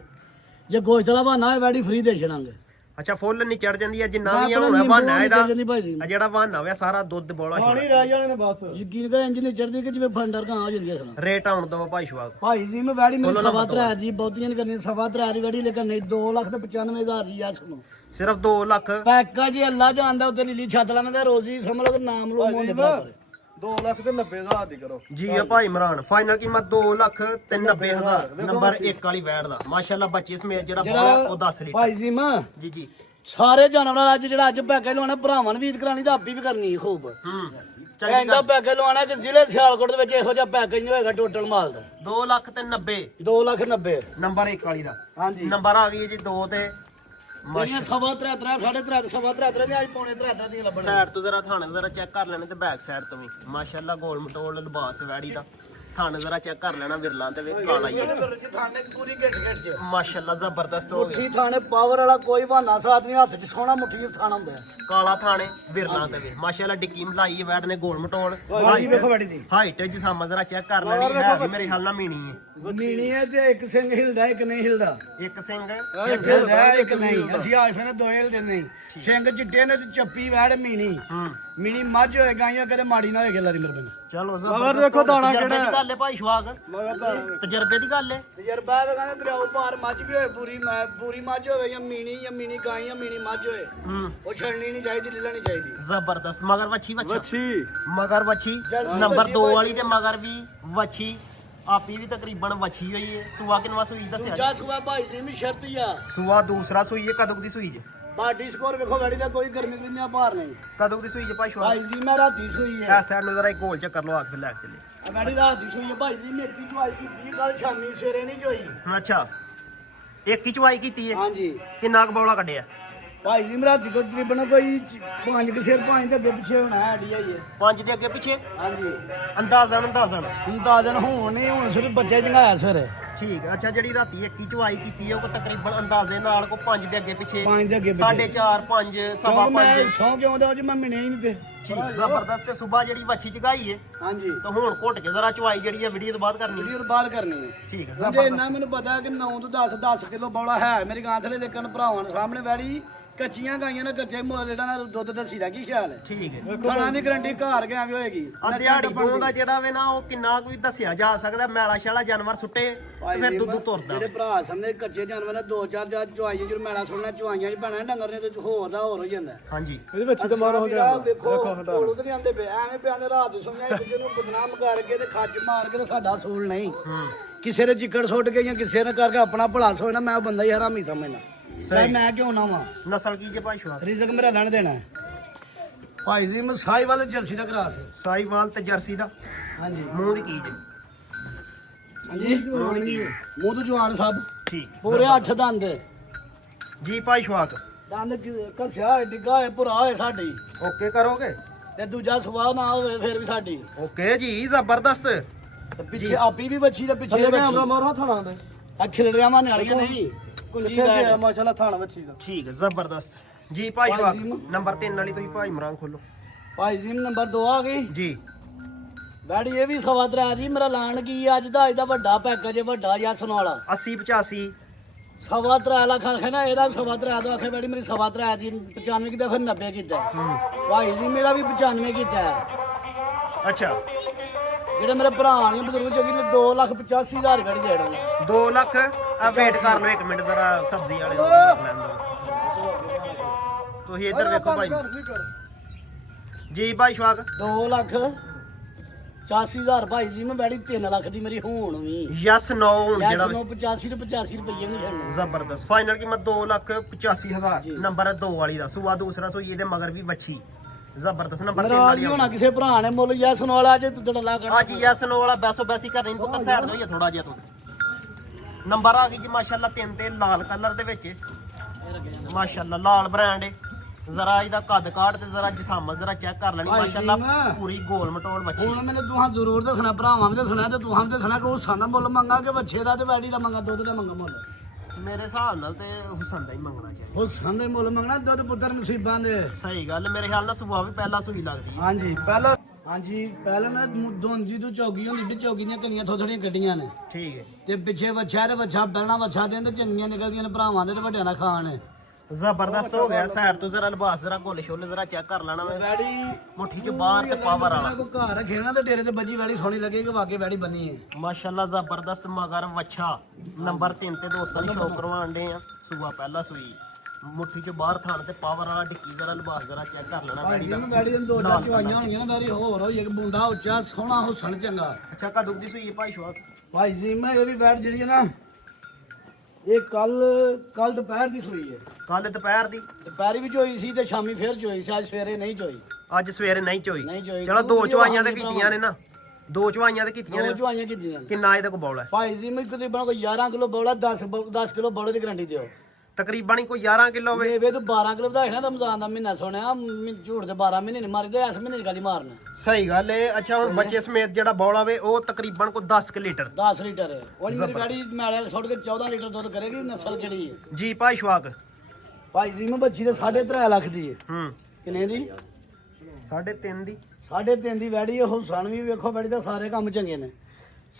ਜੇ ਗੋਸ਼ਤ ਵਾਲਾ ਬਹਾਨਾ ਹੈ ਵੈੜੀ ਫ੍ਰੀ ਦੇ ਛੜਾਂਗੇ। ਅੱਛਾ ਫੁੱਲ ਨਹੀਂ ਚੜ ਜਾਂਦੀ ਹੈ ਜਿੰਨਾ ਮੈਂ ਵੀ ਆਪਣਾ ਹੋਣਾ ਨਿੰਬੂ ਬਹਾਨਾ ਨਹੀਂ ਇਹਦਾ। ਚੜ੍ਹ ਜਾਂਦੀ ਭਾਈ ਜੀ। ਆ ਜਿਹੜਾ ਬਹਾਨਾ ਹੋਇਆ ਸਾਰਾ ਦੁੱਧ ਬੋਲਾ ਪਾਣੀ ਛੋੜਾ। ਰਹਿ ਜਾਣੇ ਨੇ ਬਸ। ਯਕੀਨ ਕਰ ਇੰਜ ਨਹੀਂ ਚੜਦੀ ਕਿ ਜਿਵੇਂ ਫੰਡਰ ਕਾਂ ਹੋ ਜਾਂਦੀ ਹੈ ਸਨ। ਰੇਟ ਆਉਣ ਦੋ ਭਾਈ ਸ਼ਵਾਕ। ਭਾਈ ਜੀ ਮੈਂ ਵੈੜੀ ਮੇਰੀ ਬੋਲੋ ਨਾ ਸਵਾ ਬਤੋ। ਤਰਾ ਜੀ ਬਹੁਤੀਆਂ ਨਹੀਂ ਕਰਨੀਆਂ, ਸਵਾ ਤਰਾ ਦੀ ਵੈੜੀ ਲੇਕਿਨ ਨਹੀਂ 2,95,000 ਦੀ ਆ ਸੁਣੋ। ਸਿਰਫ 2 ਲੱਖ। ਪੈਕੇਜ ਅੱਲਾ ਜਾਣਦਾ ਉੱਤੇ ਲੀਲੀ ਛੱਤ ਲਾ ਮੈਂ ਤਾਂ ਰੋਜ਼ੀ ਸਮਝ ਲਓ ਨਾਮ ਲੋ ਮੋਂਦੇ ਬਰਾਬਰ 2,90,000 ਦੀ ਕਰੋ। ਜੀ ਆ ਭਾਈ ਇਮਰਾਨ ਫਾਈਨਲ ਕੀਮਤ 2,90,000 ਨੰਬਰ 1 ਵਾਲੀ ਵੈੜ ਦਾ। ਮਾਸ਼ਾਅੱਲਾ ਬੱਚੇ ਸਮੇਤ ਜਿਹੜਾ ਬੋਲਾ ਉਹ 10 ਲੀਟਰ। ਭਾਈ ਜੀ ਮੈਂ ਜੀ ਜੀ। ਸਾਰੇ ਜਾਨਵਰਾਂ ਦਾ ਅੱਜ ਜਿਹੜਾ ਅੱਜ ਪੈਕੇਜ ਲਵਾਉਣਾ ਭਰਾਵਾਂ ਨੂੰ ਵੀ ਈਦ ਕਰਾਣੀ ਤਾਂ ਆਪੀ ਵੀ ਕਰਨੀ ਹੈ ਖੂਬ। ਹੂੰ ਚੰਗੀ ਐਂਦਾ ਗੱਲ। ਪੈਕੇਜ ਲਵਾਉਣਾ ਕਿ ਜ਼ਿਲ੍ਹੇ ਸਿਆਲਕੋਟ ਦੇ ਵਿੱਚ ਇਹੋ ਜਿਹਾ ਪੈਕੇਜ ਨਹੀਂ ਹੋਏਗਾ ਟੋਟਲ ਮਾਲ ਦਾ। 2,90,000 2,90,000 ਨੰਬਰ 1 ਵਾਲੀ ਦਾ। ਹਾਂਜੀ। ਨੰਬਰ ਆ ਗਈ ਜੀ 2 ਤੇ ਜਿਹੜੀਆਂ ਸਵਾ 73 3.5 ਸਵਾ 73 ਦੀਆਂ ਅੱਜ ਪੌਣੇ 73 ਦੀਆਂ ਲੱਭਣ। ਸਾਈਡ ਤੋਂ ਜ਼ਰਾ ਥਾਣੇ ਜ਼ਰਾ ਚੈੱਕ ਕਰ ਲੈਣੇ ਤੇ ਬੈਕ ਸਾਈਡ ਤੋਂ ਵੀ ਮਾਸ਼ਾਅੱਲਾ ਗੋਲ ਮਟੋਲ ਲਿਬਾਸ ਵੈੜੀ ਦਾ। ਥਾਣੇ ਜ਼ਰਾ ਚੈੱਕ ਕਰ ਲੈਣਾ ਵਿਰਲਾ ਤੇ ਵੇਖ ਕਾਲਾ ਹੀ ਹੈ। ਜੀ ਥਾਣੇ ਪੂਰੀ ਗਿੱਟ ਗਿੱਟ ਚ ਮਾਸ਼ਾਅੱਲਾ ਜ਼ਬਰਦਸਤ ਹੋ ਗਿਆ। ਮੁੱਠੀ ਥਾਣੇ ਪਾਵਰ ਵਾਲਾ ਕੋਈ ਬਹਾਨਾ ਸਾਥ ਨਹੀਂ, ਹੱਥ 'ਚ ਸੋਹਣਾ ਮੁੱਠੀ ਥਾਣਾ ਹੁੰਦਾ ਹੈ। ਕਾਲਾ ਥਾਣੇ ਵਿਰਲਾ ਤੇ ਵੇ ਮਾਸ਼ਾਅੱਲਾ ਡਿੱਕੀ ਮਲਾਈ ਵੈੜ ਨੇ ਗੋਲ ਮਟੋਲ। ਬਾਜੀ ਵੇਖੋ ਬੈਠੀ ਦੀ ਹਾਈਟ ਜਿਸਾਮਾ ਜ਼ਰਾ ਚੈੱਕ ਕਰ ਲੈਣੀ ਹੈ ਵੀ ਮੇਰੇ ਹਾਲ ਨਾਲ ਮੀਣੀ ਹੈ। ਮੀਣੀ ਹੈ ਤੇ ਇੱਕ ਸਿੰਘ ਹਿਲਦਾ ਇੱਕ ਨਹੀਂ ਹਿਲਦਾ। ਇੱਕ ਸਿੰਘ ਇੱਕ ਹਿਲਦਾ ਇੱਕ ਨਹੀਂ। ਅਸੀਂ ਆਸ ਨੇ ਦੋ ਹਿਲਦੇ ਨਹੀਂ। ਸਿੰਘ ਚਿੱਟੇ ਨੇ ਤੇ ਚੱਪੀ ਵੈੜ ਮੀਣੀ। ਹੂੰ ਮੀਣੀ ਮੱਝ ਹੋਏ ਗਾਈਆਂ ਕਦੇ ਮਾੜੀ ਨਾ ਹੋਏ ਗੱਲਾਂ ਦੀ ਮੇਰੇ ਚਲੋ ਮਗਰ ਦੇਖੋ ਦਾਣਾ ਤਜਰਬੇ ਕਿਹੜਾ ਦੀ ਗੱਲ ਹੈ ਭਾਈ ਸ਼ਵਾਗ। ਤਜਰਬੇ ਦੀ ਗੱਲ ਹੈ। ਤਜਰਬਾ ਹੈ ਕਹਿੰਦੇ ਦਰਿਆਓ ਪਾਰ ਮੱਝ ਵੀ ਹੋਏ ਪੂਰੀ ਮੱਝ ਹੋਵੇ ਜਾਂ ਮੀਣੀ ਗਾਂ ਜਾਂ ਮੀਣੀ ਮੱਝ ਹੋਏ ਹੂੰ ਉਹ ਛੜਨੀ ਨਹੀਂ ਚਾਹੀਦੀ ਲਿਲਣੀ ਚਾਹੀਦੀ। ਜ਼ਬਰਦਸਤ ਮਗਰ ਵੱਛੀ ਵੱਛਾ ਵੱਛੀ ਮਗਰ ਵੱਛੀ ਜਲਸੀ ਨੰਬਰ ਵੱਛੀ 2 ਵਾਲੀ ਤੇ ਮਗਰ ਵੀ ਵੱਛੀ ਆਪੀ ਵੀ ਤਕਰੀਬਨ ਵੱਛੀ ਹੋਈ ਹੈ। ਸੂਆ ਕਿੰਨਵਾ ਸੂਈ ਦੱਸਿਆ ਦੂਜਾ ਸੂਆ ਭਾਈ ਜੀ ਵੀ ਸ਼ਰਤ ਹੀ ਆ। ਸੂਆ ਦੂਸਰਾ ਸੂਈ ਹੈ। ਕਦੋਂ ਦੀ ਸੂਈ ਜੇ? ਬਾਡੀ ਸਕੋਰ ਵੇਖੋ ਗਾੜੀ ਦਾ ਕੋਈ ਗਰਮੀ ਗਰਮੀਆਂ ਭਾਰ ਨਹੀਂ। ਕਦੋਂ ਦੀ ਸੂਈ ਜੇ ਭਾਈ ਸ਼ਵਾਗ? ਭਾਈ ਜੀ ਮੈਂ ਰਾਤੀ ਸੂਈ ਹੈ। ਐ ਸਾਈਡ ਨੂੰ ਜ਼ਰਾ ਇੱਕ ਗੋਲ ਚੱਕਰ ਲਵਾ ਕੇ ਲੈ ਕੇ ਚੱਲੇ। ਗਾੜੀ ਰਾਤ ਦੀ ਸੂਈ ਹੈ ਭਾਈ ਜੀ। ਮੇਰੀ ਚੁਆਈ ਕੀਤੀ ਕੱਲ ਸ਼ਾਮੀ ਸਵੇਰੇ ਨਹੀਂ ਜੋਈ। ਅੱਛਾ ਇੱਕ ਹੀ ਚਵਾਈ ਕੀਤੀ ਹੈ। ਹਾਂਜੀ ਕਿੰਨਾ ਕੁ ਬੌਲਾ ਕੱਢਿਆ? ਭਾਈ ਜੀ ਮੈਂ ਰਾਤੀ ਕੋਈ ਤਕਰੀਬਨ ਕੋਈ 5 ਸਿਰ 5 ਦੇ ਅੱਗੇ ਪਿੱਛੇ ਹੋਣਾ ਆਈਡੀ ਆਈ ਹੈ। 5 ਦੇ ਅੱਗੇ ਪਿੱਛੇ ਹਾਂਜੀ ਅੰਦਾਜ਼ਨ ਹੁਣ ਤਾਂ ਦਿਨ ਹੋਣ ਨਹੀਂ, ਹੁਣ ਸਿਰਫ ਬੱਚੇ ਜੰਗਾਇਆ ਸਵੇਰੇ ਠੀਕ ਹੈ। ਅੱਛਾ ਜਿਹੜੀ ਰਾਤੀ ਇੱਕ ਹੀ ਚਵਾਈ ਕੀਤੀ ਹੈ ਉਹ ਤਕਰੀਬਨ ਅੰਦਾਜ਼ੇ ਨਾਲ ਕੋ 5 ਦੇ ਅੱਗੇ ਪਿੱਛੇ 5 ਦੇ ਅੱਗੇ 4.5 5 ਸਵਾ 5 ਸੌ ਕਿਉਂ ਦੇ ਮੈਂ ਮਿਲਿਆ ਹੀ ਨਹੀਂ ਤੇ। ਠੀਕ ਜ਼ਬਰਦਸਤ। ਤੇ ਸਵੇਰ ਜਿਹੜੀ ਵੱਛੀ ਚਗਾਈ ਹੈ ਹਾਂਜੀ ਤਾਂ ਹੁਣ ਘੁੱਟ ਕੇ ਜ਼ਰਾ ਚਵਾਈ ਜਿਹੜੀ ਹੈ ਵੀਡੀਓ ਤੋਂ ਬਾਅਦ ਕਰਨੀ ਹੈ। ਵੀਡੀਓ ਬਾਹਰ ਕਰਨੀ ਹੈ। ਠੀਕ ਹੈ ਸਮਝੇ ਜ਼ਬਰਦਸਤ। ਇੰਨਾ ਮੈਨੂੰ ਪਤਾ ਕਿ 9 ਤੋਂ 10 ਕਿਲੋ ਬੌਲਾ ਹੈ ਮੇਰੀ ਗਾਂ ਥਲੇ। ਲੇਕਿਨ ਭਰਾਵਾਂ ਦੇ ਸਾਹਮਣੇ ਵੈੜੀ ਕੱਚੀਆਂ ਗਾਈਆਂ ਨਾਲ ਕੱਚੇ ਮੁੱਲ ਦਾ ਦੁੱਧ ਦੱਸੀ ਦਾ ਕੀ ਖਿਆਲ ਹੈ। ਠੀਕ ਹੈ। ਖਾਣਾ ਦੀ ਗਰੰਟੀ ਘਰ ਗਿਆ ਵੀ ਹੋਏਗੀ। ਆ ਦਿਹਾੜੀ ਦੋ ਦਾ ਜਿਹੜਾ ਵੇ ਨਾ ਉਹ ਕਿੰਨਾ ਕੋਈ ਦੱਸਿਆ ਜਾ ਸਕਦਾ। ਮੈਲਾ ਸ਼ਾਲਾ ਜਾਨਵਰ ਸੁੱਟੇ ਤੇ ਫਿਰ ਦੁੱਧ ਤੁਰਦਾ। ਜਿਹੜੇ ਭਰਾ ਸਾਹਮਣੇ ਕੱਚੇ ਜਾਨਵਰ ਨੇ 2-4 ਜਾਂ ਚੁਆਈਆਂ ਜਦੋਂ ਮੈਲਾ ਸੁਣਨਾ ਚੁਆਈਆਂ 'ਚ ਪੈਣਾ ਡੰਗਰ ਨੇ ਤੇ ਹੋਰ ਦਾ ਹੋਰ ਹੋ ਜਾਂਦਾ। ਹਾਂਜੀ ਇਹਦੇ ਵਿੱਚ ਤਾਂ ਮਾਰ ਹੋ ਗਿਆ। ਦੇਖੋ ਕੋਲ ਉਧਰ ਨਹੀਂ ਆਂਦੇ ਪਏ ਐਵੇਂ ਪਿਆਂਦੇ ਰਾਤ ਨੂੰ ਸੁਣਿਆ ਇੱਕ ਦੂਜੇ ਨੂੰ ਬਦਨਾਮ ਕਰਕੇ ਤੇ ਖੱਜ ਮਾਰ ਕੇ ਤੇ ਸਾਡਾ ਸੂਲ ਨਹੀਂ। ਕਿਸੇ ਦੇ ਚਿੱਕੜ ਸੁੱਟ ਕੇ ਜਾਂ ਕਿਸੇ ਨੇ ਕਰਕੇ ਆਪਣਾ ਭਲਾ ਸੋਚਣਾ ਮੈਂ ਉਹ ਬੰਦਾ ਹੀ ਹਰਾਮੀ ਸਮਝਣਾ। ਸਹੀ ਮੈਂ ਕਿਉਂ ਨਾ ਵਾਂ। ਨਸਲ ਕੀ ਜੇ ਭਾਈ ਸ਼ਵਾਗ? ਰਿਜ਼ਕ ਮੇਰਾ ਲੈਣ ਦੇਣਾ ਹੈ। ਭਾਈ ਜੀ ਮਸਾਈ ਵਾਲੇ ਜਰਸੀ ਦਾ ਕਰਾਸ ਹੈ। ਸਾਈਵਾਲ ਤੇ ਜਰਸੀ ਦਾ ਹਾਂਜੀ ਮੂੰਹ ਦੀ ਕੀ ਜੇ ਹਾਂਜੀ ਮੂੰਹ ਦੀ ਕੀ ਮੂੰਹ ਤੋਂ ਜਵਾਨ ਸਭ ਠੀਕ ਪੂਰੇ 8 ਦੰਦ ਜੀ ਭਾਈ ਸ਼ਵਾਕ ਦੰਦ ਘਸਿਆ ਹੋਇਆ ਡਿੱਗਾ ਹੋਇਆ ਭੁਰਾ ਹੋਇਆ ਸਾਡੀ ਓਕੇ ਕਰੋਗੇ ਤੇ ਦੂਜਾ ਸੁਭਾਅ ਨਾ ਹੋਵੇ ਫਿਰ ਵੀ ਸਾਡੀ ਓਕੇ ਜੀ ਜ਼ਬਰਦਸਤ ਤੇ ਪਿੱਛੇ ਆਪੀ ਵੀ ਬੱਚੀ ਤੇ ਪਿੱਛੇ ਥੱਲੇ ਕੈਮਰਾ ਬੱਚੀ ਮਾਰੋ ਥਾਣਾ ਦੇ ਆ ਖਿਲੜਿਆ ਮਾਨੇ ਵਾਲੀਆਂ ਨਹੀਂ ਕੁੰਜੀ ਕਿੱਥੇ ਗਿਆ ਬੈਠ ਮਾਸ਼ਾਅੱਲਾ ਥਾਣਾ ਵੱਛੀ ਦਾ ਠੀਕ ਹੈ ਜ਼ਬਰਦਸਤ ਜੀ ਭਾਈ ਭਾਈ ਸ਼ਵਾਕ ਜੀ। ਨੰਬਰ 3 ਵਾਲੀ ਤੁਸੀਂ ਭਾਈ ਇਮਰਾਨ ਖੋਲੋ ਭਾਈ ਜੀ ਨੰਬਰ 2 ਆ ਗਈ ਜੀ ਬੈਡੀ ਇਹ ਵੀ ਸਵਾ ਤਰਾ ਜੀ ਮੇਰਾ ਲਾਣ ਕੀ ਅੱਜ ਦਾ ਇਹਦਾ ਵੱਡਾ ਪੈਕੇਜ ਵੱਡਾ ਯਸਨ ਵਾਲਾ 80 85 ਸਵਾ ਤਰਾ ਲੱਖ ਆਖੇ ਨਾ ਇਹਦਾ ਸਵਾ ਤਰਾ ਦਾ ਆਖੇ ਬੈਡੀ ਮੇਰੀ ਸਵਾ ਤਰਾ ਦੀ 95 ਕੀਤਾ ਫਿਰ 90 ਕੀਤਾ ਭਾਈ ਜੀ ਮੇਰਾ ਵੀ 95 ਕੀਤਾ ਅੱਛਾ ਜਿਹੜੇ ਮੇਰੇ ਭਰਾ ਨੇ ਬਜ਼ੁਰਗ ਜੋਗੀ ਨੇ 2,85,000 ਬੈਡੀ ਦੇ ਦੇਣਾ 2 ਲੱਖ ਆ ਵੇਟ ਕਰ ਲਓ 1 ਮਿੰਟ ਜ਼ਰਾ ਸਬਜ਼ੀ ਵਾਲੇ ਨੂੰ ਕਰ ਲੈਣ ਦਿਓ ਤੁਸੀਂ ਇੱਧਰ ਵੇਖੋ ਭਾਈ ਜੀ ਭਾਈ ਸ਼ਵਾਕ 2,85,000 ਭਾਈ ਜੀ ਮੈਂ ਬੈਡੀ 3 ਲੱਖ ਦੀ ਮੇਰੀ ਹੋਣ ਵੀ ਯਸ ਨੋ ਯਾਰ ਜਿਹੜਾ ਨੂੰ 85 ਤੋਂ 85 ਰੁਪਏ ਨਹੀਂ ਛੱਡਣੇ ਜ਼ਬਰਦਸਤ ਫਾਈਨਲ ਕੀਮਤ 2,85,000 ਜੀ। ਨੰਬਰ 2 ਵਾਲੀ ਦਾ ਸੂਆ ਦੂਸਰਾ ਸੂਈ ਇਹਦੇ ਮਗਰ ਵੀ ਵੱਛੀ ਜ਼ਬਰਦਸਤ ਨੰਬਰ 3 ਮੇਰਾ ਵਾਲੀ ਨਹੀਂ ਹੋਣਾ ਕਿਸੇ ਭਰਾ ਨੇ ਮੁੱਲ ਯਸਨ ਵਾਲਾ ਜੇ ਤੂੰ ਲਾ ਕਰ ਅੱਜ ਯਸ ਨੋ ਵਾਲਾ ਬੈਸੋ ਬੈਸੀ ਕਰਨੀ ਪੁੱਤਰ ਸਾਈਡ ਦੋ ਜਾਂ ਥੋੜਾ ਜਿਹਾ ਤੂੰ ਨੰਬਰ ਆ ਗਈ ਜੀ ਮਾਸ਼ਾਅੱਲਾ 3 ਤੇ ਲਾਲ ਕਲਰ ਦੇ ਵਿੱਚ ਮਾਸ਼ਾਅੱਲਾ ਲਾਲ ਬ੍ਰਾਂਡ ਹੈ ਜ਼ਰਾ ਇਹਦਾ ਕੱਦ ਕਾਠ ਤੇ ਜ਼ਰਾ ਜਿਸਾਮਤ ਜ਼ਰਾ ਚੈੱਕ ਕਰ ਲੈਣੀ ਭਾਈ ਮਾਸ਼ਾਅੱਲਾ ਸਿੰਘ। ਪੂਰੀ ਗੋਲ ਮਟੋਲ ਵੱਛੀ ਹੁਣ ਮੈਨੂੰ ਤੁਹਾਂ ਜ਼ਰੂਰ ਦੱਸਣਾ ਭਰਾਵਾਂ ਨੇ ਦੱਸਣਾ ਤੇ ਤੁਹਾਂ ਦੱਸਣਾ ਕਿ ਉਹ ਸਾਨਾ ਮੁੱਲ ਮੰਗਾ ਕਿ ਬੱਚੇ ਦਾ ਤੇ ਬੈਡੀ ਦਾ ਮੰਗਾ ਦੁੱਧ ਦਾ ਮੰਗਾ ਮੁੱਲ ਮੇਰੇ ਹਿਸਾਬ ਨਾਲ ਤੇ ਹੁਸਨ ਦਾ ਹੀ ਮੰਗਣਾ ਚਾਹੀਦਾ ਉਹ ਸੰਦੇ ਮੁੱਲ ਮੰਗਣਾ ਦੁੱਧ ਪੁੱਤਰ ਨਸੀਬਾਂ ਦੇ ਸਹੀ ਗੱਲ ਮੇਰੇ ਖਿਆਲ ਨਾਲ ਸੁਭਾਅ ਵੀ ਪਹਿਲਾਂ ਸੂਈ ਲੱਗਦੀ ਹੈ ਪਹਿਲਾਂ ਨਾ ਦੋਂਜੀ ਤੋਂ ਚੌਗੀ ਹੁੰਦੀ ਵੀ ਚੌਗੀ ਦੀਆਂ ਕਲੀਆਂ ਥੋੜੀਆਂ ਕੱਢੀਆਂ ਨੇ ਠੀਕ ਹੈ ਤੇ ਪਿੱਛੇ ਵੱਛਾ ਤੇ ਵੱਛਾ ਬਹਿਣਾ ਵੱਛਾ ਦੇ ਤੇ ਚੰਗੀਆਂ ਨਿਕਲਦੀਆਂ ਨੇ ਭਰਾਵਾਂ ਦੇ ਤੇ ਵੱਡਿਆਂ ਦਾ ਖਾਣ ਜ਼ਬਰਦਸਤ ਹੋ ਗਿਆ ਸਾਈਡ ਤੋਂ ਜ਼ਰਾ ਲਿਬਾਸ ਜ਼ਰਾ ਗੋਲ ਛੋਲੇ ਜ਼ਰਾ ਚੈੱਕ ਕਰ ਲੈਣਾ ਮੈਂ ਬੈਡੀ ਮੁੱਠੀ ਚ ਬਾਹਰ ਤੇ ਪਾਵਰ ਵਾਲਾ ਕੋ ਘਰ ਰੱਖੇ ਨਾ ਤੇ ਡੇਰੇ ਤੇ ਬੱਜੀ ਬੈੜੀ ਸੋਹਣੀ ਲੱਗੇ ਕਿ ਵਾਕੇ ਬੈੜੀ ਬੰਨੀ ਹੈ ਮਾਸ਼ਾਅੱਲਾ ਜ਼ਬਰਦਸਤ ਮਗਰ ਵੱਛਾ ਨੰਬਰ 3 ਤੇ ਦੋਸਤਾਂ ਨੂੰ ਸ਼ੌਕ ਕਰਵਾਉਣ ਦੇ ਆ ਸੂਆ ਪਹਿਲਾ ਸੂਈ ਮੁੱਠੀ ਚ ਬਾਹਰ ਥਾਣ ਤੇ ਪਾਵਰ ਵਾਲਾ ਡਿੱਕੀ ਜ਼ਰਾ ਲਿਬਾਸ ਜ਼ਰਾ ਚੈੱਕ ਕਰ ਲੈਣਾ ਭਾਈ ਬੈੜੀ ਜੀ ਦਾ ਨੂੰ ਬੈੜੀ ਨੂੰ ਦੋ ਚਾਰ ਚਵਾਈਆਂ ਹੋਣਗੀਆਂ ਨਾ ਬੈਰੀ ਹੋਰ ਹੋਈ ਇੱਕ ਬੁੰਡਾ ਉੱਚਾ ਸੋਹਣਾ ਹੁਸਨ ਚੰਗਾ ਅੱਛਾ ਕਦੂ ਦੀ ਸੂਈ ਹੈ ਭਾਈ ਸ਼ੌਕ ਭਾਈ ਜੀ ਮੈਂ ਇਹ ਵੀ ਬੈਠ ਜਿਹੜੀ ਹੈ ਨਾ ਇਹ ਕੱਲ ਦੁਪਹਿਰ ਦੀ ਸੂਈ ਹੈ ਕੱਲ ਦੁਪਹਿਰ ਦੀ ਦੁਪਹਿਰੀ ਵੀ ਚੋਈ ਸੀ ਤੇ ਸ਼ਾਮੀ ਫੇਰ ਚੋਈ ਸੀ ਅੱਜ ਸਵੇਰੇ ਨਹੀਂ ਚੋਈ ਅੱਜ ਸਵੇਰੇ ਨਹੀਂ ਚੋਈ ਨਹੀਂ ਚੋਈ। ਚਲੋ ਦੋ ਕਿਉਂਕਿ ਚਵਾਈਆਂ ਤੇ ਉਹ ਕੀਤੀਆਂ ਨੇ ਨਾ ਦੋ ਚਵਾਈਆਂ ਤੇ ਕੀਤੀਆਂ ਦੋ ਨੇ ਚਵਾਈਆਂ ਕੀਤੀਆਂ ਨੇ। ਕਿੰਨਾ ਇਹਦੇ ਕੋਲ ਬੌਲ ਹੈ ਭਾਈ ਜੀ ਮੈਂ ਤਕਰੀਬਨ ਕੋਈ 11 ਕਿਲੋ ਬੋਲਾ 10 ਕਿਲੋ ਬੋਲੇ ਦੀ ਗਰੰਟੀ ਦਿਓ ਤਕਰੀਬਨ ਹੀ ਕੋਈ 11 ਕਿਲੋ ਹੋਵੇ ਵੇ ਤੂੰ 12 ਕਿਲੋ ਵਧਾਇਆ ਨਾ ਰਮਜ਼ਾਨ ਦਾ ਮਹੀਨਾ ਸੁਣਿਆ ਝੂਠ ਤੇ 12 ਮਹੀਨੇ ਨਹੀਂ ਮਾਰੀਦੇ ਇਸ ਮਹੀਨੇ ਦੀ ਗੱਲ ਹੀ ਮਾਰਨਾ ਸਹੀ ਗੱਲ ਏ ਅੱਛਾ ਹੁਣ ਬੱਚੇ ਸਮੇਤ ਜਿਹੜਾ ਬੌਲ ਆਵੇ ਉਹ ਤਕਰੀਬਨ ਕੋਈ 10 ਕੁ ਲੀਟਰ 10 ਲੀਟਰ ਹੈ ਉਹ ਮੇਰੀ ਗਾੜੀ ਨਾਲੇ ਸੁੱਟ ਕੇ 14 ਲੀਟਰ ਦੁੱਧ ਕਰੇਗੀ ਨਸਲ ਕਿਹੜੀ ਹੈ ਜੀ ਭਾਈ ਸ਼ਵਾਕ ਭਾਈ ਜੀ ਮੈਂ ਬੱਚੀ ਦੇ 3.5 ਲੱਖ ਦੀ ਹੈ ਹੂੰ ਕਿੰਨੇ ਦੀ 3.5 ਦੀ 3.5 ਦੀ ਵੈੜੀ ਉਹ ਸਣ ਵੀ ਵੇਖੋ ਵੈੜੀ ਦਾ ਸਾਰੇ ਕੰਮ ਚੰਗੇ ਨੇ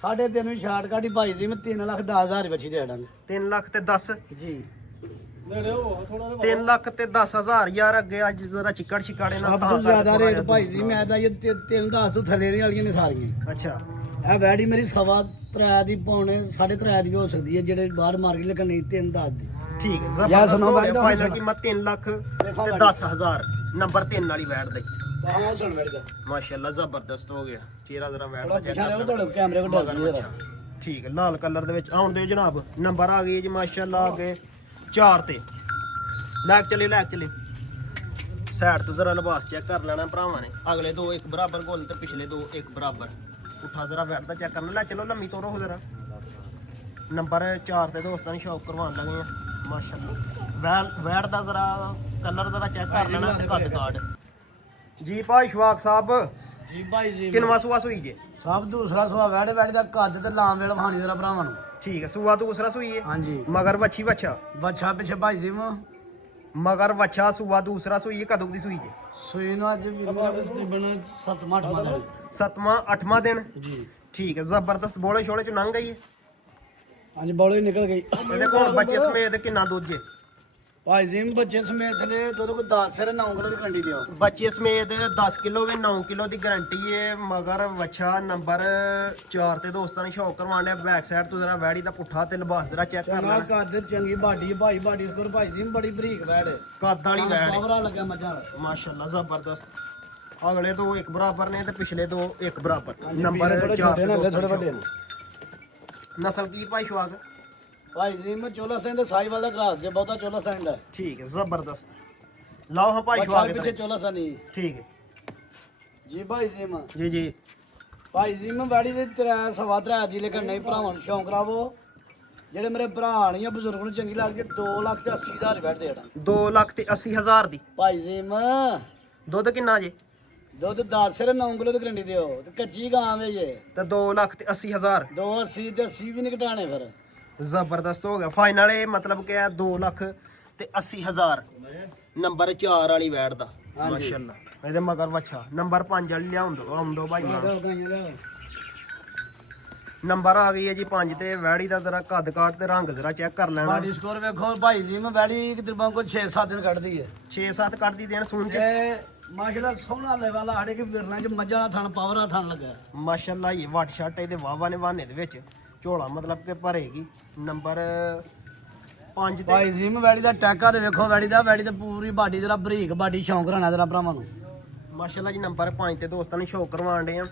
3.5 ਵੀ ਸ਼ਾਰਟ ਕਾਟੀ ਭਾਈ ਜੀ ਮੈਂ 3,10,000 ਬੱਚੀ ਦੇ ਦਾਂਗੇ 3 ਲੱਖ ਤੇ 10 ਜੀ 3 ਲੱਖ ਤੇ 10,000 ਯਾਰ ਅੱਗੇ ਅੱਜ ਜ਼ਰਾ ਚਿੱਕੜ ਛਿਕਾੜੇ ਨਾਲ ਸਭ ਤੋਂ ਜ਼ਿਆਦਾ ਰੇਟ ਭਾਈ ਜੀ ਮੈਂ ਤਾਂ ਇਹ 3.10 ਤੋਂ ਥੱਲੇ ਨਹੀਂ ਵਾਲੀਆਂ ਨੇ ਸਾਰੀਆਂ ਅੱਛਾ ਇਹ ਵੈੜੀ ਮੇਰੀ ਸਵਾ ਤਰਾ ਦੀ ਪੌਣੇ 3.5 ਦੀ ਵੀ ਹੋ ਸਕਦੀ ਹੈ ਜਿਹੜੇ ਬਾਹਰ ਮਾਰਕੀਟ ਲੱਗਣ ਨਹੀਂ 3.10 ਦੀ ਠੀਕ ਹੈ ਯਾਰ ਜ਼ਬਰਦਸਤ ਸੁਣੋ ਹੋ ਬਾਈ ਗਿਆ ਦਾ ਫਾਈਨਲ ਸੁਣੋ। ਕੀਮਤ 3 ਲੱਖ ਦੇਖੋ ਤੇ ਬਾਈ। 10,000 ਨੰਬਰ 3 ਵਾਲੀ ਵੈਟ ਦੇ ਹਾਂ ਸੁਣ ਵੈੜੀ ਦਾ ਮਾਸ਼ਾਅੱਲਾ ਜ਼ਬਰਦਸਤ ਹੋ ਗਿਆ ਚਿਹਰਾ ਜ਼ਰਾ ਵੈਟ ਥੋੜਾ ਦਾ ਚੈੱਕ ਪਿੱਛਾ ਕਰ ਰਹੋ ਤੁਹਾਡੇ ਕੈਮਰੇ ਕੋਲ ਡਰ ਗਈ ਅੱਛਾ ਠੀਕ ਹੈ ਲਾਲ ਕਲਰ ਦੇ ਵਿੱਚ ਆਉਣ ਦਿਓ ਜਨਾਬ ਨੰਬਰ ਆ ਗਏ ਜੀ ਮਾਸ਼ਾਅੱਲਾ ਆ ਗਏ 4 ਤੇ ਲੈ ਚਲੇ ਸਾਈਡ ਤੋਂ ਜ਼ਰਾ ਲਿਬਾਸ ਚੈੱਕ ਕਰ ਲੈਣਾ ਭਰਾਵਾਂ ਨੇ ਅਗਲੇ ਦੋ ਇੱਕ ਬਰਾਬਰ ਗੋਲ ਤੇ ਪਿਛਲੇ ਦੋ ਇੱਕ ਬਰਾਬਰ ਉੱਠਾ ਜ਼ਰਾ ਵੈਟ ਦਾ ਚੈੱਕ ਕਰਨਾ ਲੈ ਚਲੋ ਲੰਮੀ ਤੋਰੋ ਹੋ ਜ਼ਰਾ ਨੰਬਰ 4 ਤੇ ਦੋਸਤਾਂ ਨੂੰ ਸ਼ੌਕ ਕਰਵਾਉਣ ਲੱਗੇ ਆ ਮਾਸ਼ਾਅੱਲਾ ਵੈਟ ਦਾ ਜ਼ਰਾ ਕਲਰ ਜ਼ਰਾ ਚੈੱਕ ਕਰ ਲੈਣਾ ਤੇ ਕੱਦ ਕਾਰਡ ਜੀ ਭਾਈ ਸ਼ਵਾਕ ਸਾਹਿਬ ਜੀ ਭਾਈ ਜੀ ਕਿਨਵਾ ਸੂਆ ਸੂਈ ਜੇ ਸਭ ਦੂਸਰਾ ਸਵਾ ਵੈੜੀ ਦਾ ਕੱਦ ਤੇ ਲਾਮ ਵੇਲ ਵਹਾਣੀ ਜਰਾ ਭਰਾਵਾਂ ਨੂੰ ਠੀਕ ਹੈ ਸੂਆ ਦੂਸਰਾ ਸੂਈ ਹੈ ਹਾਂਜੀ ਮਗਰ ਵੱਛੀ ਵੱਛਾ ਬੱਚਾ ਪਿੱਛੇ ਭਾਈ ਜੀ ਮੈਂ ਮਗਰ ਵੱਛਾ ਸੂਆ ਦੂਸਰਾ ਸੂਈ ਹੈ ਕਦੋਂ ਦੀ ਸੂਈ ਜੇ ਸੂਈ ਨੂੰ ਅੱਜ ਵੀ ਮੇਰਾ ਤਕਰੀਬਨ 7ਵਾਂ 8ਵਾਂ ਦਾ 7ਵਾਂ 8ਵਾਂ ਦਿਨ ਜੀ ਠੀਕ ਹੈ ਜ਼ਬਰਦਸਤ ਬੋਲੇ ਛੋਲੇ ਚ ਲੰਘ ਗਈ ਹੈ ਹਾਂਜੀ ਬੋਲੇ ਨਿਕਲ ਗਈ ਇਹਦੇ ਕੋਲ ਬੱਚੇ ਸਮੇਤ ਕਿੰਨਾ ਦੁੱਧ ਜੇ ਭਾਈ ਜੀ ਬੱਚੇ ਸਮੇਤ ਨੇ ਦੁੱਧ ਕੋ 10 ਸਿਰ 9 ਕਿਲੋ ਦੀ ਕੰਡੀ ਦਿਓ ਬੱਚੇ ਸਮੇਤ 10 ਕਿਲੋ ਵੀ 9 ਕਿਲੋ ਦੀ ਗਾਰੰਟੀ ਹੈ ਮਗਰ ਵੱਛਾ ਨੰਬਰ 4 ਤੇ ਦੋਸਤਾਂ ਨੇ ਸ਼ੌਕ ਕਰਵਾਉਣ ਬੈਕ ਸਾਈਡ ਤੋਂ ਜ਼ਰਾ ਵੈੜੀ ਦਾ ਪੁੱਠਾ ਤੇ ਲਿਬਾਸ ਜ਼ਰਾ ਚੈੱਕ ਕਰ ਚੰਗਾ ਲੈਣਾ ਕੱਦ ਚੰਗੀ ਬਾਡੀ ਭਾਈ ਬਾਡੀ ਸਕੋਰ ਭਾਈ ਜੀ ਬੜੀ ਬਰੀਕ ਵੈੜ ਕੱਦ ਵਾਲੀ ਵੈੜ ਹੈ। ਪਾਵਰਾ ਲੱਗਾ ਮੱਝਾਂ ਮਾਸ਼ਾਅੱਲਾ ਜ਼ਬਰਦਸਤ ਅਗਲੇ ਦੋ ਇੱਕ ਬਰਾਬਰ ਨੇ ਤੇ ਪਿਛਲੇ ਦੋ ਇੱਕ ਬਰਾਬਰ ਹਾਂਜੀ, ਨੰਬਰ ਥੋੜੇ 4 ਛੋਟੇ ਤੇ ਨੇ ਦੋਸਤਾਂ ਥੋੜੇ ਨੇ ਵੱਡੇ ਨੇ ਸ਼ੌਕ। ਨਸਲ ਕੀ ਭਾਈ ਸ਼ਵਾਕ ਭਾਈ ਜੀ ਮੈਂ ਚੋਲਾ ਸਿੰਘ ਦੇ ਸਾਈਵਾਲ ਦਾ ਕਰਾਸ ਜੇ ਬਹੁਤਾ ਚੋਲਾ ਸਿੰਘ ਦਾ ਠੀਕ ਹੈ ਜ਼ਬਰਦਸਤ ਲਾਓ ਹਾਂ ਭਾਈ ਬੱਚਾ ਸ਼ਵਾਕ ਪਿੱਛੇ ਇੱਧਰ। ਚੋਲਾ ਸਿੰਘ ਨਹੀਂ ਠੀਕ ਹੈ ਜੀ ਭਾਈ ਸਿਮ ਜੀ ਜੀ ਭਾਈ ਸਿਮ ਵੈੜੀ ਦੇ 3.5 ਦੀ ਲੇਕਿਨ ਨਹੀਂ ਭਰਾਵਾਂ ਨੂੰ ਸ਼ੌਂਕ ਰਾਵੋ ਜਿਹੜੇ ਮੇਰੇ ਭਰਾ ਨਹੀਂ ਆ ਬਜ਼ੁਰਗ ਨੂੰ ਚੰਗੀ ਲੱਗਦੀ 2,80,000 ਬੈਠ ਦੇਣਾ 2,80,000 ਦੀ। ਭਾਈ ਸਿਮ ਦੁੱਧ ਕਿੰਨਾ ਜੇ? ਦੁੱਧ 10 ਸਿਰ 9 ਕਿਲੋ ਦੀ ਗਰੰਟੀ ਦਿਓ ਤੇ ਕੱਚੀ ਗਾਂ ਵੇ ਜੇ ਤੇ 2,80,000। 280 ਤੇ 80 ਵੀ ਨਹੀਂ ਘਟਾਣੇ ਫਿਰ ਜ਼ਬਰਦਸਤ ਹੋ ਗਿਆ ਫਾਈਨਲ। ਇਹ ਮਤਲਬ ਕਿ ਹੈ 2,80,000 ਨੰਬਰ 4 ਵਾਲੀ ਵੈੜ ਦਾ। ਹਾਂਜੀ। ਮਾਸ਼ਾਅੱਲਾ ਇਹਦੇ ਮਗਰ ਵੱਛਾ ਨੰਬਰ 5 ਵਾਲੀ ਲਿਆਉਂਦੋ ਭਾਈ ਨਾਲ। ਨੰਬਰ ਆ ਗਈ ਹੈ ਜੀ 5 ਤੇ ਵੈੜੀ ਦਾ ਜ਼ਰਾ ਕੱਦ ਕਾਟ ਤੇ ਰੰਗ ਜ਼ਰਾ ਚੈੱਕ ਕਰ ਲੈਣਾ। ਬਾਡੀ ਸਕੋਰ ਵੇਖੋ ਭਾਈ ਜੀ ਮੈਂ ਵੈੜੀ ਤਕਰੀਬਨ ਕੋਈ 6-7 ਦਿਨ ਕੱਢਦੀ ਹੈ 6-7 ਕੱਢਦੀ ਦੇਣ ਸੂਣ ਚ। ਤੇ ਮਾਸ਼ਾਅੱਲਾ ਸੋਹਣਾ ਲੈ ਵਾਲਾ ਸਾਡੇ ਕਿ ਵਿਰਨਾ ਚ ਮੱਝਾਂ ਦਾ ਥਣ ਪਾਵਰ ਦਾ ਥਣ ਲੱਗਾ ਮਾਸ਼ਾਅੱਲਾ ਇਹ ਵੱਟ ਛੱਟ ਇਹਦੇ ਵਾਵਾ ਨੇ ਵਾਹਨੇ ਦੇ ਵਿੱਚ ਝੋਲਾ ਮਤਲਬ ਕਿ ਭਰੇਗੀ। ਨੰਬਰ 5 ਤੇ ਭਾਈ ਜੀ ਮੈਂ ਵੈੜੀ ਦਾ ਟੈਕਾ ਤੇ ਵੇਖੋ ਵੈੜੀ ਤੇ ਪੂਰੀ ਬਾਡੀ ਜਰਾ ਬਰੀਕ ਬਾਡੀ ਸ਼ੌਂਕ ਰਾਣਾ ਜਰਾ ਭਰਾਵਾਂ ਨੂੰ। ਮਾਸ਼ਾਅੱਲਾ ਜੀ ਨੰਬਰ 5 ਤੇ ਦੋਸਤਾਂ ਨੂੰ ਸ਼ੋਅ ਕਰਵਾਉਣ ਦੇ ਆ।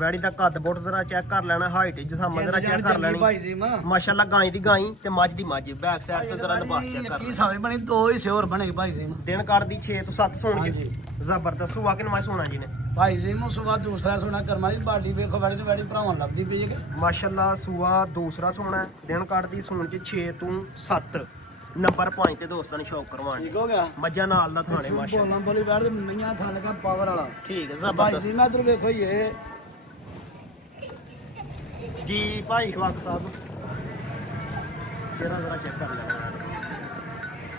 ਵੈੜੀ ਦਾ ਕੱਦ ਬੁੱਟ ਜ਼ਰਾ ਚੈੱਕ ਕਰ ਲੈਣਾ, ਹਾਈਟ ਜਸਾਮਾ ਜ਼ਰਾ ਚੈੱਕ ਕਰ ਲੈਣੀ। ਭਾਈ ਜੀ ਮੈਂ ਮਾਸ਼ਾਅੱਲਾ ਗਾਂ ਦੀ ਗਾਂ ਤੇ ਮੱਝ ਦੀ ਮੱਝ। ਬੈਕ ਸਾਈਡ ਤੋਂ ਜ਼ਰਾ ਲਿਬਾਸ ਚੈੱਕ ਕਰ ਕੀ ਸਾਵੇਂ ਬਣੀ ਦੋ ਹੀ ਸਿਓਰ ਬਣੇਗੀ ਭਾਈ ਜੀ ਮੈਂ ਦਿਨ ਕੱਢਦੀ 6 ਤੋਂ 7 ਸੋਣ ਚ। ਹਾਂਜੀ। ਜ਼ਬਰਦਸਤ ਸੁਆ ਕੇ ਨਵਾਂ ਸੋਣਾ ਜੀ ਨੇ। ਭਾਈ ਜੀ ਮੈਂ ਸੁਬਾ ਦੂਸਰਾ ਸੋਨਾ ਕਰਮਾ ਦੀ ਬਾਡੀ ਵੇਖੋ ਵੈੜੀ ਤੇ ਵੈੜੀ ਭਰਾਵਾਂ ਨੂੰ ਲੱਭਦੀ ਪਈ ਹੈ ਮਾਸ਼ਾਅੱਲਾ ਸੂਆ ਦੂਸਰਾ ਸੋਣਾ ਦਿਨ ਕੱਢਦੀ ਸੋਣ ਚ 6 ਤੋਂ 7 ਨੰਬਰ 5 ਤੇ ਦੋਸਤਾਂ ਨੂੰ ਸ਼ੌਕ ਕਰਵਾਉਣ। ਠੀਕ ਹੋ ਗਿਆ ਮੱਝਾਂ ਨਾਲ ਦਾ ਥਾਣੇ ਮਾਸ਼ਾਅੱਲਾ। ਬੋਲਾਂ ਬੋਲੀ ਬੈਠ ਤੇ ਮਈਆਂ ਥਣ ਲਗਾ ਪਾਵਰ ਵਾਲਾ। ਠੀਕ ਹੈ ਭਾਈ ਜ਼ਬਰਦਸਤ ਜੀ ਮੈਂ ਇਧਰ ਵੇਖੋ ਇਹ ਜੀ ਭਾਈ ਸ਼ਵਾਕ ਸਾਹਿਬ ਤੇਰਾ ਜ਼ਰਾ ਚੈੱਕ ਕਰ ਲੈਣਾ।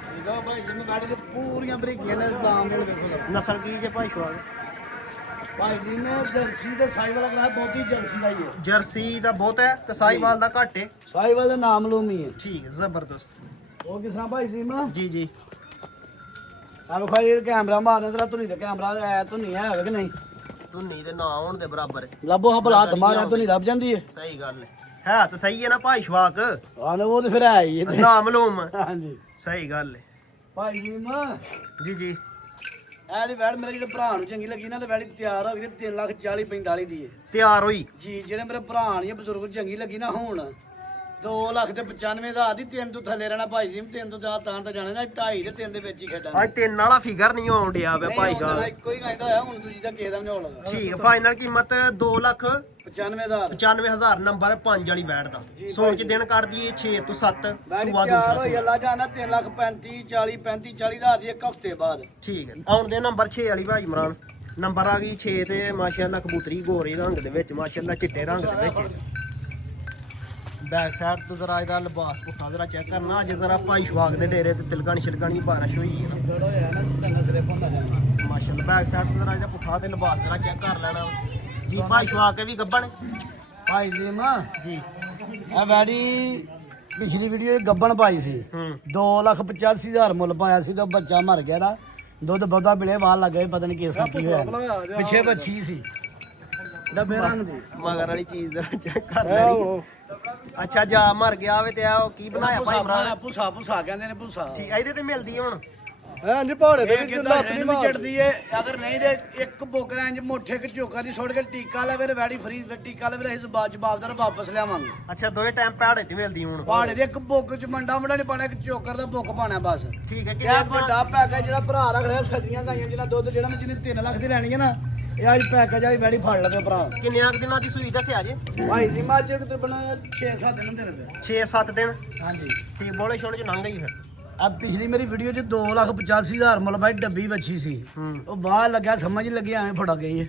ਠੀਕ ਆ ਭਾਈ ਜੀ ਮੈਂ ਗਾੜੀ ਤੇ ਪੂਰੀਆਂ ਬਰੀਕੀਆਂ ਨੇ ਦਾਮ ਨਾਲ ਵੇਖੋ ਜਰਾ। ਨਸਲ ਕੀ ਜੇ ਭਾਈ ਸ਼ਵਾਕ? ਭਾਈ ਜੀ ਨੇ ਜਰਸੀ ਤੇ ਸਾਈਵਾਲ ਕਰਾ ਬਹੁਤੀ ਜਰਸੀ ਦਾ ਹੀ ਹੈ। ਜਰਸੀ ਦਾ ਬਹੁਤ ਹੈ ਤੇ ਸਾਈਵਾਲ ਦਾ ਘੱਟ ਹੈ। ਸਾਈਵਾਲ ਦਾ ਨਾਮ ਲੂਮੀ ਹੈ। ਠੀਕ ਹੈ ਜ਼ਬਰਦਸਤ। ਉਹ ਕਿਸ ਤਰ੍ਹਾਂ ਭਾਈ ਜੀ ਮੈਂ ਜੀ ਜੀ ਆ ਵੇਖੋ ਇਹ ਕੈਮਰਾ ਮਾਰਨੇ ਤੇਰਾ ਧੁਨੀ ਦਾ ਕੈਮਰਾ ਐ ਧੁਨੀ ਹੈ ਹੋਵੇ ਕਿ ਨਹੀਂ ਧੁੰਨੀ ਦੇ ਨਾ ਹੋਣ ਦੇ ਬਰਾਬਰ ਹੈ। ਲੱਭੋ ਹਾਂ ਭਲਾ ਹੱਥ ਮਾਰਿਆ ਧੁਨੀ ਲੱਭ ਜਾਂਦੀ ਹੈ। ਸਹੀ ਗੱਲ ਹੈ ਤਾਂ ਸਹੀ ਹੈ ਨਾ ਭਾਈ ਸ਼ਵਾਕ? ਆਹ ਉਹ ਤੇ ਫਿਰ ਹੈ ਹੀ ਇਹ ਨਾਮ ਲੂਮ ਹਾਂਜੀ ਸਹੀ ਗੱਲ ਹੈ। ਭਾਈ ਜੀ ਮੈਂ ਜੀ ਜੀ ਐ ਦੀ ਵੈੜ ਮੇਰੇ ਜਿਹੜੇ ਭਰਾ ਨੂੰ ਚੰਗੀ ਲੱਗੀ ਨਾ ਤੇ ਵੈੜੀ ਤਿਆਰ ਹੋ ਗਈ ਤੇ 3,40,45 ਦੀ ਹੈ ਤਿਆਰ ਹੋਈ। ਜੀ ਜਿਹੜੇ ਮੇਰੇ ਭਰਾ ਨਹੀਂ ਬਜ਼ੁਰਗ ਨੂੰ ਚੰਗੀ ਲੱਗੀ ਨਾ ਹੁਣ 2,95,000 ਦੀ 3 ਤੋਂ ਥੱਲੇ ਰਹਿਣਾ ਭਾਈ ਜੀ 3 ਤੋਂ ਜ਼ਿਆਦਾ ਤਾਂ ਜਾਣੇ ਨਾ 2.5 ਤੇ 3 ਦੇ ਵਿੱਚ ਹੀ ਖੇਡਾਂਗੇ। ਅੱਜ 3 ਵਾਲਾ ਫਿਗਰ ਨਹੀਂ ਆਉਣ ਡਿਆ ਵੇ ਭਾਈ ਗਾਲ। ਇੱਕੋ ਹੀ ਕਹਿੰਦਾ ਹੋਇਆ ਹੁਣ ਦੂਜੀ ਦਾ ਕਿਸੇ ਦਾ ਵੀ ਨਹੀਂ ਹੋਣ ਲੱਗਾ। ਠੀਕ ਹੈ ਫਾਈਨਲ ਕੀਮਤ 95,000 2,95,000 ਨੰਬਰ 5 ਵਾਲੀ ਵੈਟ ਦਾ। ਸੋਣ ਚ ਦਿਨ ਕੱਢਦੀ ਏ 6 ਤੋਂ 7 ਸੁਬਾ ਦੂਸਰਾ ਹੋਈ ਸੂਆ। ਅੱਲਾ ਜਾਣਾ 3,35,000 40,000 ਦੀ ਇੱਕ ਹਫ਼ਤੇ ਬਾਅਦ। ਠੀਕ ਹੈ ਆਉਣ ਦੇ ਨੰਬਰ 6 ਵਾਲੀ ਭਾਈ ਇਮਰਾਨ ਨੰਬਰ ਆ ਗਈ 6 ਤੇ ਮਾਸ਼ਾਅੱਲਾ ਕਬੂਤਰੀ ਗੋਰੇ ਰੰਗ ਦੇ ਵਿੱਚ ਮਾਸ਼ਾਅੱਲਾ ਚਿੱਟੇ ਰੰਗ ਦੇ ਵਿੱਚ। ਬੈਕ ਸਾਈਡ ਤੋਂ ਜ਼ਰਾ ਇਹਦਾ ਲਿਬਾਸ ਪੁੱਠਾ ਜ਼ਰਾ ਚੈੱਕ ਕਰਨਾ। ਅੱਜ ਜ਼ਰਾ ਭਾਈ ਸ਼ਵਾਕ ਦੇ ਡੇਰੇ ਤੇ ਤਿਲਕਣੀ ਛਿਲਕਣੀ ਬਾਰਿਸ਼ ਹੋਈ ਹੈ ਨਾ ਗੜ ਹੋਇਆ ਨਾ ਸਟੈਂਡ ਸਿਰੇ ਪਾਉਂਦਾ ਜਾਣਾ। ਮਾਸ਼ਾਅੱਲਾ ਬੈਕ ਸਾਈਡ ਤੋਂ ਜ਼ਰਾ ਇਹਦਾ ਪੁੱਠਾ ਤੇ ਲਿਬਾਸ ਜ਼ਰਾ ਚੈੱਕ ਕਰ ਲੈਣਾ ਜੀ। ਭਾਈ ਸ਼ਵਾਕ ਕੇ ਵੀ ਗੱਬਣ ਭਾਈ ਜੀ ਮਾਂ ਜੀ। ਇਹ ਵੈੜੀ ਪਿਛਲੀ ਵੀਡੀਓ ਗੱਬਣ ਪਾਈ ਸੀ ਹੂੰ 2,85,000 ਮੁੱਲ ਪਾਇਆ ਸੀ ਤੇ ਬੱਚਾ ਮਰ ਗਿਆ ਦਾ ਦੁੱਧ ਬਹੁਤਾ ਬਿਲੇ ਵਾਲ ਲੱਗ ਗਏ ਪਤਾ ਨਹੀਂ ਕਿਸ ਕੀ ਹੋਇਆ ਪਿੱਛੇ ਬੱਚੀ ਸੀ ਡੱਬੇ ਰੰਗ ਦੀ ਮਗਰ ਵਾਲੀ ਚੀਜ਼ ਜ਼ਰਾ ਚੈੱਕ ਕਰ ਲੈਣੀ। ਅੱਛਾ ਜਾ ਮਰ ਗਿਆ ਵੇ ਤੇ ਆ ਉਹ ਕੀ ਬਣਾਇਆ ਭਾਈ ਇਮਰਾਨ? ਭੁੱਸਾ ਭੁੱਸਾ ਕਹਿੰਦੇ ਨੇ ਭੁੱਸਾ ਠੀਕ ਇਹਦੇ ਤੇ ਮਿਲਦੀ ਹੈ ਹੁਣ। ਹਾਂਜੀ ਪਹਾੜੇ ਤੇ ਇਹ ਕਿਦਾਂ ਵੀ ਚੜਦੀ ਏ ਅਗਰ ਨਹੀਂ ਤੇ ਇੱਕ ਬੋਕਰਾਂ ਇੰਜ ਮੋਠੇ ਕ ਝੋਕਾ ਦੀ ਛੋੜ ਕੇ ਟੀਕਾ ਲਵੇ ਤੇ ਵੈੜੀ ਫਰੀ ਟੀਕਾ ਲਵੇ ਅਸੀਂ ਜਵਾਬਦਾਰ ਵਾਪਸ ਲਿਆਵਾਂਗੇ। ਅੱਛਾ ਦੋਵੇਂ ਟਾਈਮ ਪਹਾੜੇ ਤੇ ਮਿਲਦੀ ਹੁਣ। ਪਹਾੜੇ ਦੇ ਇੱਕ ਬੁੱਕ ਚ ਮੰਡਾ ਮੁੰਡਾ ਨਹੀਂ ਪਾਣਾ ਇੱਕ ਚੋਕਰ ਦਾ ਬੁੱਕ ਪਾਣਾ ਬਸ। ਠੀਕ ਹੈ ਕਿਆ ਵੱਡਾ ਪੈਕੇਜ ਜਿਹੜਾ ਭਰਾ ਰੱਖ ਰਿਹਾ ਸੱਜੀਆਂ ਗਾਈਆਂ ਜਿਹਨਾਂ ਦੁੱਧ ਜਿਹੜਾ ਜਿਹਨੇ 3 ਲੱਖ ਦੀ ਲੈਣੀ ਹੈ ਨਾ ਇਹ ਅੱਜ ਪੈਕੇਜ ਆ ਵੈੜੀ ਫੜ ਲਵੇ ਭਰਾ। ਕਿੰਨੇ ਦਿਨਾਂ ਦੀ ਸੂਈ ਦੱਸਿਆ ਜੇ? ਭਾਈ ਜੀ ਮੱਝ ਤਕਰੀਬਨ 6-7 ਦਿਨ ਹੁੰਦੇ ਨੇ। 6-7 ਦਿਨ। ਹਾਂਜੀ ਠੀਕ ਬੋਲੇ ਛੋਲੇ ਚ ਲੰਘ ਗਈ ਫਿਰ। ਆ ਪਿਛਲੀ ਮੇਰੀ ਵੀਡੀਓ 'ਚ 2,85,000 ਮੁੱਲ ਬਾਈ ਡੱਬੀ ਵੱਛੀ ਸੀ ਉਹ ਬਾਹਰ ਲੱਗਿਆ ਸਮਝ ਹੀ ਲੱਗੀ ਐਵੇਂ ਫੜਾ ਗਈ ਹੈ।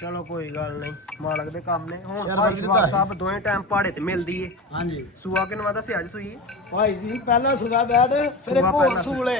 ਚਲੋ ਕੋਈ ਗੱਲ ਨਹੀਂ ਮਾਲਕ ਦੇ ਕੰਮ ਨੇ। ਹੁਣ ਸ਼ਰਮ ਭਾਈ ਦੀ ਸ਼ਵਾਕ ਤਾਂ ਸਾਹਿਬ ਦੋਵੇਂ ਟਾਈਮ ਪਹਾੜੇ ਤੇ ਮਿਲਦੀ ਏ। ਹਾਂਜੀ ਸੂਆ ਕਿਨਵਾ ਦੱਸਿਆ ਅੱਜ ਸੂਈ? ਭਾਈ ਜੀ ਪਹਿਲਾਂ ਸੁਦਾ ਬੈਠ ਫਿਰ ਇੱਕ ਹੋਰ ਸੂਲੇ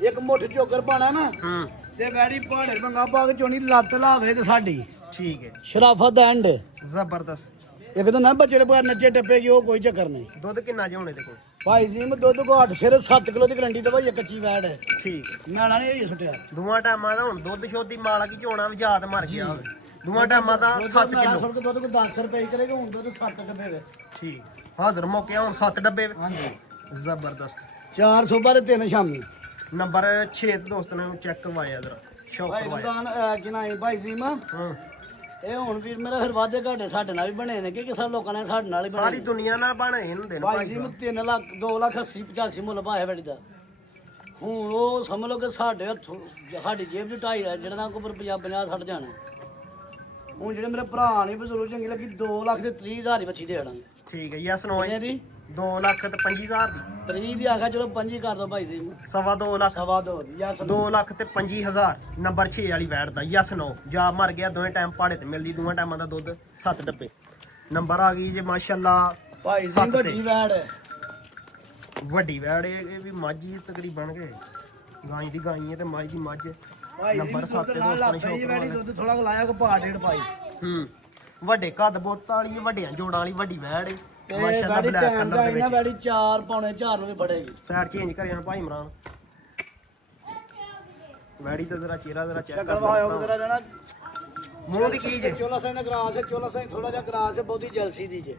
ਇੱਕ ਮੁੱਠ ਚੋਕਰ ਪਾਣਾ ਨਾ ਹੂੰ ਤੇ ਵੈੜੀ ਪਹਾੜੇ ਮੰਗਾ ਪਾ ਕੇ ਚੋਣੀ ਲੱਤ ਲਾਵੇ ਤੇ ਸਾਡੀ ਠੀਕ ਹੈ ਸ਼ਰਾਫਤ ਐਂਡ ਜ਼ਬਰਦਸਤ। ਇੱਕ ਤਾਂ ਨਾ ਬੱਚੇ ਦੇ ਬਾਹਰ ਨੱਚੇ ਟੱਪੇਗੀ ਉਹ ਕੋਈ ਚੱਕਰ ਨਹੀਂ। ਦੁੱਧ ਕਿੰਨਾ ਜੇ ਹੋਣੇ ਦੇ ਕੋਲ? ਭਾਈ ਜੀ ਮੈਂ ਦੁੱਧ ਘਾਟ ਸਿਰ 7 ਕਿਲੋ ਦੀ ਗਰੰਟੀ ਤੇ ਭਾਈ ਕੱਚੀ ਵੈੜ ਹੈ। ਠੀਕ ਨਾਲਾ ਨਹੀਂ ਇਹ ਸੁੱਟਿਆ ਦੋਵਾਂ ਟਾਈਮਾਂ ਦਾ ਹੁਣ ਦੁੱਧ ਸ਼ੋਧੀ ਮਾਲਾ ਕੀ ਝੋਣਾ ਵੀ ਜਾਤ ਮਰ ਗਿਆ ਹੋਵੇ। ਦੋਵਾਂ ਟਾਈਮਾਂ ਦਾ 7 ਕਿਲੋ। ਸੁਣ ਕੇ ਦੁੱਧ ਕੋ 10 ਰੁਪਏ ਹੀ ਕਰੇਗਾ ਹੁਣ ਦੁੱਧ 7 ਡੱਬੇ ਵੇ। ਠੀਕ ਹਾਜ਼ਰ ਮੌਕੇ ਹੁਣ 7 ਡੱਬੇ। ਹਾਂਜੀ ਜ਼ਬਰਦਸਤ। 4 ਸਵੇਰ ਤੇ 3 ਸ਼ਾਮੀ। ਨੰਬਰ 6 ਤੇ ਦੋਸਤ ਨੇ ਚੈੱਕ ਕਰਵਾਇਆ ਜਰਾ ਸ਼ੌਕ ਭਾਈ ਕਰਵਾਇਆ। ਦੁਕਾਨ ਕਿ ਨਾ ਭਾਈ ਜੀ ਮਾ ਹਾਂ ਇਹ ਹੁਣ ਵੀਰ ਮੇਰਾ ਫਿਰ ਵਾਧੇ ਘਾਟੇ ਸਾਡੇ ਨਾਲ ਵੀ ਬਣੇ ਨੇ ਕਿ ਸਭ ਲੋਕਾਂ ਨੇ ਸਾਡੇ ਨਾਲ ਹੀ ਸਾਰੀ ਬਣੇ ਦੁਨੀਆ ਨਾਲ ਬਣੇ ਹੁੰਦੇ ਨੇ ਭਾਈ ਜੀ ਮੈਂ 3 ਲੱਖ 2,80,85 ਮੁੱਲ ਪਾਇਆ ਬੜੀ ਦਾ ਹੁਣ ਉਹ ਸਮਝ ਲਓ ਕਿ ਸਾਡੇ ਹੱਥੋਂ ਸਾਡੀ ਜੇਬ ਚ ਢਾਈ ਜਿਹੜਾ ਨਾ ਕੋਈ 50 60 ਜਾਣਾ ਹੁਣ ਜਿਹੜੇ ਮੇਰੇ ਭਰਾ ਨੇ ਬਜ਼ੁਰਗ ਚੰਗੀ ਲੱਗੀ 2 ਲੱਖ ਤੇ 30,000 ਦੀ ਬੱਚੀ ਦੇ ਦੇਣਾਗੇ ਠੀਕ ਹੈ ਯੈਸ ਨੋ ਕਿੰਨੇ ਦੀ 2 ਲੱਖ ਤੇ 25,000 ਦੀ 30 ਦੀ ਆਖਾ ਚਲੋ 25 ਕਰ ਦੋ ਭਾਈ ਜੀ ਸਵਾ 2 ਲੱਖ ਸਵਾ ਦੋ ਜਾਂ 2 ਲੱਖ ਤੇ 25,000 ਨੰਬਰ 6 ਵਾਲੀ ਵੈਟ ਦਾ ਯੈਸ ਨੋ ਜਾ ਮਰ ਗਿਆ ਦੋਵੇਂ ਟਾਈਮ ਪਹਾੜੇ ਤੇ ਮਿਲਦੀ ਦੋਵਾਂ ਟਾਈਮਾਂ ਦਾ ਦੁੱਧ 7 ਡੱਬੇ ਨੰਬਰ ਆ ਗਈ ਜੇ ਮਾਸ਼ਾਅੱਲਾ ਭਾਈ ਸੱਤ ਜੀ ਤੇ। ਵੱਡੀ ਵੈੜ ਹੈ ਵੱਡੀ ਵੈੜ ਇਹ ਵੀ ਮੱਝ ਹੀ ਤਕਰੀਬਨ ਕੇ ਗਾਂ ਦੀ ਗਾਂ ਹੈ ਤੇ ਮੱਝ ਦੀ ਮੱਝ ਭਾਈ ਨੰਬਰ 7 ਤੇ ਦੋਸਤਾਂ ਨੇ ਸ਼ੌਕ ਵੈੜੀ ਦੁੱਧ ਥੋੜਾ ਲਾਇਆ ਕੋ ਪਾ ਡੇਢ ਪਾਈ ਵੱਡੇ ਕੱਦ ਬੋਤਾਂ ਵਾਲੀ ਵੱਡਿਆਂ ਜੋੜਾਂ ਵਾਲੀ ਵੱਡੀ ਵੈੜ ਹੈ ਤੇ ਮਾਸ਼ਾਅੱਲਾ ਵੈੜੀ ਬਲੈਕ ਟਾਈਮ ਕਲਰ ਦਾ ਦੇ ਇਹਨਾਂ ਵਿੱਚ ਵੈੜੀ 4 ਪੌਣੇ 4 ਨੂੰ ਵੀ ਫੜੇਗੀ ਸਾਈਡ ਚੇਂਜ ਕਰਿਆ ਭਾਈ ਇਮਰਾਨ ਵੈੜੀ ਤਾਂ ਜ਼ਰਾ ਚਿਹਰਾ ਜ਼ਰਾ ਚੈੱਕ ਕਰ ਕਰਵਾਇਓ ਲਓ ਜਰਾ ਜਣਾ ਮੂੰਹ ਦੀ ਕੀ ਜੇ ਚੋਲਾ ਸਾਈ ਨਾ ਗਰਾਸ ਹੈ ਚੋਲਾ ਸਾਈ ਥੋੜਾ ਜਿਹਾ ਗਰਾਸ ਹੈ ਬਹੁਤੀ ਜਲਸੀ ਦੀ ਜੇ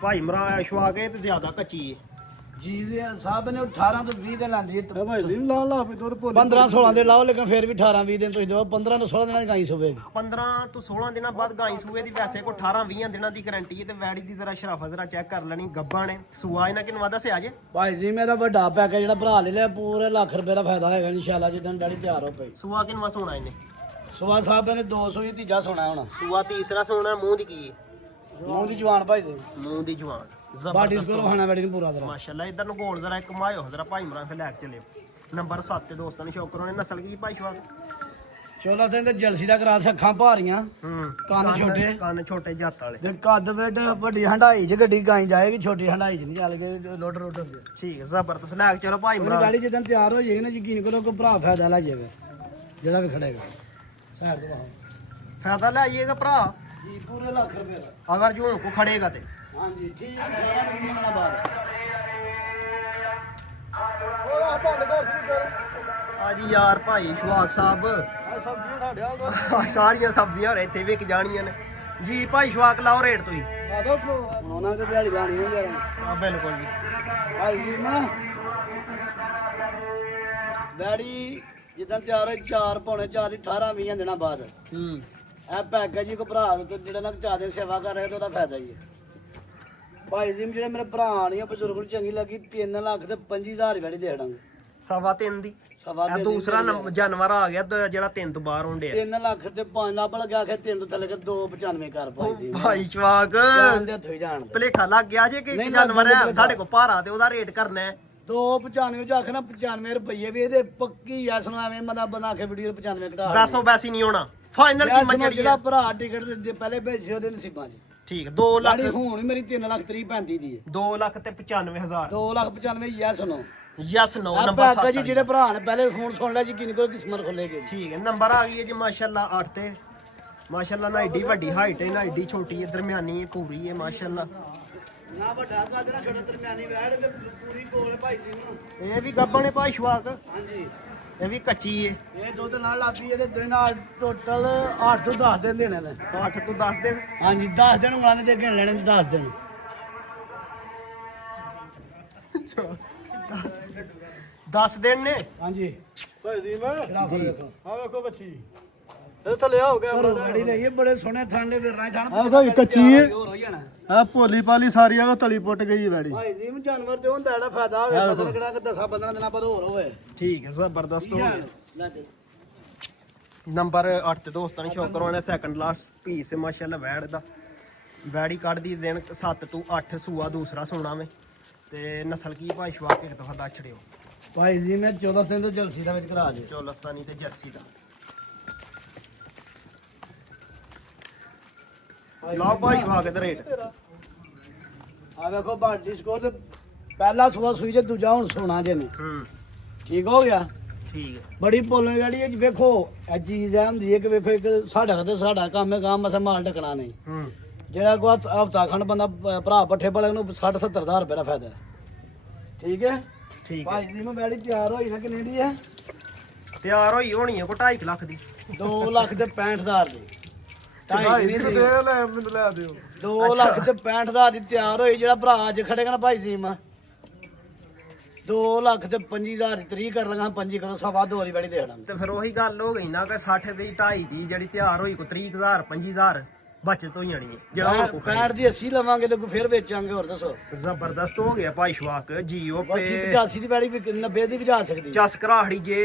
ਭਾਈ ਇਮਰਾਨ ਐਸ਼ਵਾ ਕੇ ਤੇ ਜ਼ਿਆਦਾ ਕੱਚੀ ਹੈ ਜੀ ਸਾਹਿਬ ਨੇ 18 ਤੋਂ 20 ਦਿਨ ਲਾਂਦੀ ਹੈ ਭਾਈ ਜੀ ਲਾ ਲਾ ਵੀ ਦੁੱਧ ਭੋਲੀ 15 16 ਦੇ ਲਾਓ ਲੇਕਿਨ ਫਿਰ ਵੀ 18 20 ਦਿਨ ਤੁਸੀਂ ਦਿਓ 15 ਤੋਂ 16 ਦਿਨਾਂ ਦੀ ਗਾਈ ਸੁਵੇਗੀ 15 ਤੋਂ 16 ਦਿਨਾਂ ਬਾਅਦ ਗਾਈ ਸੂਏ ਦੀ ਵੈਸੇ ਕੋ 18 20 ਦਿਨਾਂ ਦੀ ਗਾਰੰਟੀ ਹੈ ਤੇ ਵੈੜੀ ਦੀ ਜ਼ਰਾ ਸ਼ਰਾਫਾ ਜ਼ਰਾ ਚੈੱਕ ਕਰ ਲੈਣੀ ਗੱਬਾਂ ਨੇ ਸੂਆ ਇਹਨਾਂ ਕਿੰਨਾ ਦੱਸਿਆ ਜੇ ਭਾਈ ਜੀ ਮੇਰਾ ਵੱਡਾ ਪੈਕੇਜ ਜਿਹੜਾ ਭਰਾ ਲੈ ਲਿਆ ਪੂਰੇ ਲੱਖ ਰੁਪਏ ਦਾ ਫਾਇਦਾ ਹੋਏਗਾ ਇਨਸ਼ਾਅੱਲਾ ਜਿੱਦਣ ਡੈਡੀ ਤਿਆਰ ਹੋ ਪਈ ਸੂਆ ਕਿੰਨਾ ਸੋਣਾ ਇਹਨੇ ਸੁਭਾ ਸਾਹਿਬ ਨੇ 200 ਹੀ ਤੀਜਾ ਸੋਣਾ ਹੁਣ ਸੂਆ ਤੀਸਰਾ ਸੋਣਾ ਮੂੰਹ ਦੀ ਕੀ ਹੈ ਮੂੰਹ ਦੀ ਜਵਾਨ ਭਾਈ ਜੀ ਮੂੰਹ ਦੀ ਜਵਾਨ ਬਾਡੀ ਜ਼ਬਰਦਸਤ ਸਕੋਰ ਖਾਣਾ ਬੈਡੀ ਨੂੰ ਪੂਰਾ ਤਰ੍ਹਾਂ ਮਾਸ਼ਾਅੱਲਾ ਇਧਰ ਨੂੰ ਗੋਲ ਜ਼ਰਾ ਇੱਕ ਮਾਇਓ ਜ਼ਰਾ ਭਾਈ ਇਮਰਾਨ ਫਿਰ ਲੈ ਕੇ ਚੱਲੇ ਨੰਬਰ 7 ਤੇ ਦੋਸਤਾਂ ਨੇ ਸ਼ੌਕ ਕਰੋ ਨੇ ਨਸਲ ਕੀ ਭਾਈ ਸ਼ਵਾਕ ਚੋਲਾ ਸਿੰਘ ਤੇ ਜਲਸੀ ਦਾ ਕਰਾ ਅੱਖਾਂ ਭਾਰੀਆਂ ਕੰਨ ਛੋਟੇ ਕੰਨ ਛੋਟੇ ਜੱਤ ਵਾਲੇ ਤੇ ਕੱਦ ਵੇਟ ਵੱਡੀ ਹੰਡਾਈ 'ਚ ਗੱਡੀ ਗਾਈ ਜਾਏਗੀ ਛੋਟੀ ਹੰਡਾਈ 'ਚ ਨਹੀਂ ਚੱਲ ਕੇ ਲੋਡ ਰੋਡ ਹੁੰਦੀ ਠੀਕ ਹੈ ਜ਼ਬਰਦਸਤ ਲੈ ਕੇ ਚਲੋ ਭਾਈ ਮੇਰੀ ਇਮਰਾਨ ਗਾੜੀ ਜਦੋਂ ਤਿਆਰ ਹੋ ਜਾਏਗੀ ਨਾ ਯਕੀਨ ਕਰੋ ਕੋਈ ਭਰਾ ਫਾਇਦਾ ਲੈ ਜਾਏਗਾ ਜਿਹੜਾ ਵੀ ਖੜੇਗਾ ਸਾਈਡ ਤੋਂ ਬਾਹਰ ਫਾਇਦਾ ਲੈ ਆਈਏਗਾ ਭਰਾ ਜੀ ਪੂਰੇ ਲੱਖ ਰੁਪਏ ਦਾ ਅਗਰ ਜੂਨ ਕੋ ਖੜੇਗਾ ਤੇ ਹਾਂਜੀ ਠੀਕ ਹੈ 18 ਮਹੀਨਾ ਬਾਅਦ ਉਹ ਆ ਭੰਡ ਕਰ ਸੀ ਕਰ ਆ ਜੀ ਯਾਰ ਭਾਈ ਸ਼ਵਾਕ ਸਾਹਿਬ ਆ ਸਬਜ਼ੀਆਂ ਸਾਡੇ ਹਾਲ ਦਾ ਸਾਰੀਆਂ ਸਬਜ਼ੀਆਂ ਹੋਰ ਇੱਥੇ ਵਿਕ ਜਾਣੀਆਂ ਨੇ ਜੀ ਭਾਈ ਸ਼ਵਾਕ ਲਾਓ ਰੇਟ ਤੁਸੀਂ ਆ ਦੋ ਹੁਣ ਉਹਨਾਂ ਦੇ ਦਿਹਾੜੀ ਲਾਣੀ ਹੈ ਯਾਰ ਆ ਬਿਲਕੁਲ ਜੀ ਭਾਈ ਜੀ ਨਾ ਡੈਡੀ ਜਿੱਦਾਂ ਤਿਆਰ ਹੋਏ 4 ਪੌਣੇ 4 ਦੀ 18 20 ਦਿਨਾਂ ਬਾਅਦ ਇਹ ਪੈਕੇਜ ਹੀ ਕੋ ਭਰਾ ਜਿਹੜਾ ਨਾ ਚਾਹਦੇ ਸੇਵਾ ਕਰ ਰਿਹਾ ਤੇ ਉਹਦਾ ਫਾਇਦਾ ਹੀ ਹੈ ਭਾਈ ਜੀ ਜਿਹੜੇ ਮੇਰੇ ਭਰਾ ਨੇ ਬਜ਼ੁਰਗ ਨੂੰ ਚੰਗੀ ਲੱਗੀ 3 ਲੱਖ ਤੇ 25,000 ਵੈੜੀ ਦੇ ਦਾਂਗੇ ਸਵਾ 3 ਦੀ ਸਵਾ ਇਹ ਦੂਸਰਾ ਜਾਨਵਰ ਆ ਗਿਆ ਜਿਹੜਾ 3 ਤੋਂ ਬਾਹਰ ਹੁੰਦੇ ਆ 3 ਲੱਖ ਤੇ 5 ਦਾ ਬਲ ਗਿਆ ਕਿ 3 ਤੋਂ ਥੱਲੇ 295 ਕਰ ਭਾਈ ਜੀ ਭਾਈ ਸ਼ਵਾਕ ਜਾਣ ਦੇ ਹੱਥੋਂ ਹੀ ਜਾਣ ਦੇ ਭਲੇਖਾ ਲੱਗ ਗਿਆ ਜੇ ਕਿ ਨਹੀਂ ਇੱਕ ਜਾਨਵਰ ਹੈ ਲੱਗਦਾ ਸਾਡੇ ਕੋਲ ਭਾਰਾ ਤੇ ਉਹਦਾ ਰੇਟ ਕਰਨਾ ਹੈ 295 ਚ ਆਖਣਾ 95 ਰੁਪਏ ਵੀ ਇਹਦੇ ਪੱਕੀ ਆ ਸੁਣਾ ਐਵੇਂ ਮਦਾ ਬਣਾ ਕੇ ਵੀਡੀਓ 95 ਘਟਾ ਬੈਸੋ ਬੈਸੀ ਨਹੀਂ ਹੋਣਾ ਫਾਈਨਲ ਯਾਰ ਕੀਮਤ ਸੁਣੋ, ਜਿਹੜੀ ਹੈ ਜਿਹੜਾ ਭਰਾ ਟਿਕਟ ਦਿੰਦੇ ਪਹਿਲੇ ਭੇਜੇ ਉਹਦੇ ਨਸੀਬਾਂ 'ਚ ਠੀਕ 2 ਲੱਖ ਗਾੜੀ ਹੁਣ ਮੇਰੀ 3 ਲੱਖ 30 35 ਦੀ ਹੈ 2 ਲੱਖ ਤੇ 95,000 2 ਲੱਖ 95 ਯਾ ਸੁਣੋ ਯਸ ਨੋ ਆਪਾਂ ਨੰਬਰ ਅੱਗਾ 7 ਜੀ ਜਿਹੜੇ ਭਰਾ ਨੇ ਪਹਿਲੇ ਫੋਨ ਸੁਣ ਲਿਆ ਯਕੀਨ ਕਰੋ ਕਿਸਮਤ ਖੁੱਲੇਗੀ ਠੀਕ ਹੈ ਨੰਬਰ ਆ ਗਈ ਹੈ ਜੀ ਮਾਸ਼ਾਅੱਲਾ 8 ਤੇ ਮਾਸ਼ਾਅੱਲਾ ਨਾ ਏਡੀ ਵੱਡੀ ਹਾਈਟ ਹੈ ਨਾ ਏਡੀ ਛੋਟੀ ਹੈ ਦਰਮਿਆਨੀ ਹੈ ਪੂਰੀ ਹੈ ਮਾਸ਼ਾਅੱਲਾ ਨਾ ਵੱਡਾ ਕੱਦ ਨਾ ਛੋਟਾ ਦਰਮਿਆਨੀ ਵੈੜ ਤੇ ਪੂਰੀ ਕੋਲ ਭਾਈ ਜੀ ਨੂੰ ਇਹ ਵੀ ਗੱਬਣ ਹੈ ਭਾਈ ਸ਼ਵਾਕ ਹਾਂਜੀ ਇਹ ਵੀ ਕੱਚੀ ਹੈ ਇਹ ਦੁੱਧ ਨਾਲ ਲਾਪੀ ਇਹਦੇ ਦਿਨ ਨਾਲ ਟੋਟਲ 8 ਤੋਂ 10 ਦਿਨ ਦੇਣੇ ਨੇ 8 ਤੋਂ 10 ਦਿਨ ਹਾਂਜੀ 10 ਦਿਨ ਉਂਗਲਾਂ ਦੇ ਗਿਣ ਲੈਣੇ 10 ਦਿਨ 10 ਦਿਨ ਨੇ ਹਾਂਜੀ ਭਾਈ ਜੀ ਮੈਂ ਖਿਲਾਫ ਦੇਖੋ ਆ ਵੇਖੋ ਬੱਚੀ ਇਹ ਥੱਲੇ ਹੋ ਗਿਆ ਪਰ ਗਾੜੀ ਲਈਏ ਬੜੇ ਸੋਹਣੇ ਥਾਂਲੇ ਵਿਰਨਾ ਥਾਂ ਆਹ ਭਾਈ ਕੱਚੀ ਹੈ। ਹੋਰ ਹੋ ਜਾਣਾ ਆ ਭੋਲੀ ਪਾਲੀ ਸਾਰੀ ਆ ਤਲੀ ਪੁੱਟ ਗਈ ਵੈੜੀ ਭਾਈ ਜੀ ਨੂੰ ਜਾਨਵਰ ਤੇ ਹੁੰਦਾ ਜਿਹੜਾ ਫਾਇਦਾ ਹੋਵੇ ਪਤਾ ਕਿਹੜਾ ਕਿ 10-15 ਦਿਨਾਂ ਬਾਅਦ ਹੋਰ ਹੋਵੇ ਠੀਕ ਹੈ ਜ਼ਬਰਦਸਤ ਹੋ ਗਿਆ ਲੈ ਤੇ ਨੰਬਰ 8 ਤੇ ਦੋਸਤਾਂ ਨੇ ਸ਼ੌਕ ਕਰਵਾਉਣਾ ਸੈਕੰਡ ਲਾਸਟ ਪੀਸ ਹੈ ਮਾਸ਼ਾਅੱਲਾ ਵੈੜ ਦਾ ਵੈੜੀ ਕੱਢਦੀ ਦਿਨ 7 ਤੋਂ 8 ਸੂਆ ਦੂਸਰਾ ਸੋਣਾ ਵੇ ਤੇ ਨਸਲ ਕੀ ਭਾਈ ਸ਼ਵਾ ਕੇ ਦਫਾ ਦਾ ਛੜਿਓ ਭਾਈ ਜੀ ਮੈਂ 14 ਦਿਨ ਤੋਂ ਜਲਸੀ ਦਾ ਵਿੱਚ ਕਰਾ ਦੇ ਚੋਲਸਤਾਨੀ ਤੇ ਜਰਸੀ ਦਾ ਲਓ ਭਾਈ ਸ਼ਵਾ ਕੇ ਤੇ ਰੇਟ ਆ ਵੇਖੋ ਬਾਡੀ ਸਕੋ ਤੇ ਪਹਿਲਾ ਸੂਆ ਸੂਈ ਜੇ ਦੂਜਾ ਹੁਣ ਸੋਣਾ ਜੇ ਨੇ ਠੀਕ ਹੋ ਗਿਆ ਠੀਕ ਹੈ ਬੜੀ ਬੋਲਣ ਜਿਹੜੀ ਇਹ ਵੇਖੋ ਇਹ ਚੀਜ਼ ਐ ਹੁੰਦੀ ਹੈ ਕਿ ਵੇਖੋ ਇੱਕ ਸਾਡਾ ਕੰਮ ਹੈ ਕੰਮ ਮਸਾ ਮਾਲ ਢਕਣਾ ਨਹੀਂ ਜਿਹੜਾ ਕੋ ਹਫਤਾ ਖੰਡ ਬੰਦਾ ਭਰਾ ਪੱਠੇ ਵਾਲੇ ਨੂੰ 60-70 ਹਜ਼ਾਰ ਰੁਪਏ ਦਾ ਫਾਇਦਾ ਹੈ ਠੀਕ ਹੈ ਠੀਕ ਹੈ ਭਾਈ ਜੀ ਨੂੰ ਬੈੜੀ ਤਿਆਰ ਹੋਈ ਨਾ ਕਿੰਨੇ ਦੀ ਹੈ ਤਿਆਰ ਹੋਈ ਹੋਣੀ ਹੈ ਕੋ 2.5 ਲੱਖ ਦੀ 2 ਲੱਖ ਤੇ 65,000 ਦੀ ਭਾਈ ਜੀ ਦੇ ਲੈ ਮੈਨੂੰ ਲੈ ਦਿਓ 2 ਲੱਖ ਤੇ 65,000 ਦੀ ਤਿਆਰ ਹੋਈ ਜਿਹੜਾ ਭਰਾ ਅੱਜ ਖੜੇਗਾ ਨਾ ਭਾਈ ਸੀਮ 2 ਲੱਖ ਤੇ 25,000 ਦੀ 30 ਕਰ ਲਗਾ 25 ਕਰੋ ਸਵਾ 2 ਦੀ ਬੈੜੀ ਦੇ ਦੇਣਾ ਤੇ ਫਿਰ ਉਹੀ ਗੱਲ ਹੋ ਗਈ ਨਾ ਕਿ 60 ਦੀ 2.5 ਦੀ ਜਿਹੜੀ ਤਿਆਰ ਹੋਈ ਕੋ 30,000 25,000 ਬਚਤ ਹੋਈ ਜਾਣੀ ਹੈ ਜਿਹੜਾ ਹੋਰ ਕੋ 65 ਦੀ 80 ਲਵਾਂਗੇ ਤੇ ਕੋਈ ਫਿਰ ਵੇਚਾਂਗੇ ਹੋਰ ਦੱਸੋ ਜ਼ਬਰਦਸਤ ਹੋ ਗਿਆ ਭਾਈ ਸ਼ਵਾਕ ਜੀਓ ਬਸ ਪੇ 85 ਦੀ ਬੈੜੀ ਵੀ 90 ਦੀ ਵੀ ਜਾ ਸਕਦੀ ਚਸ ਘਰਾਹੜੀ ਜੇ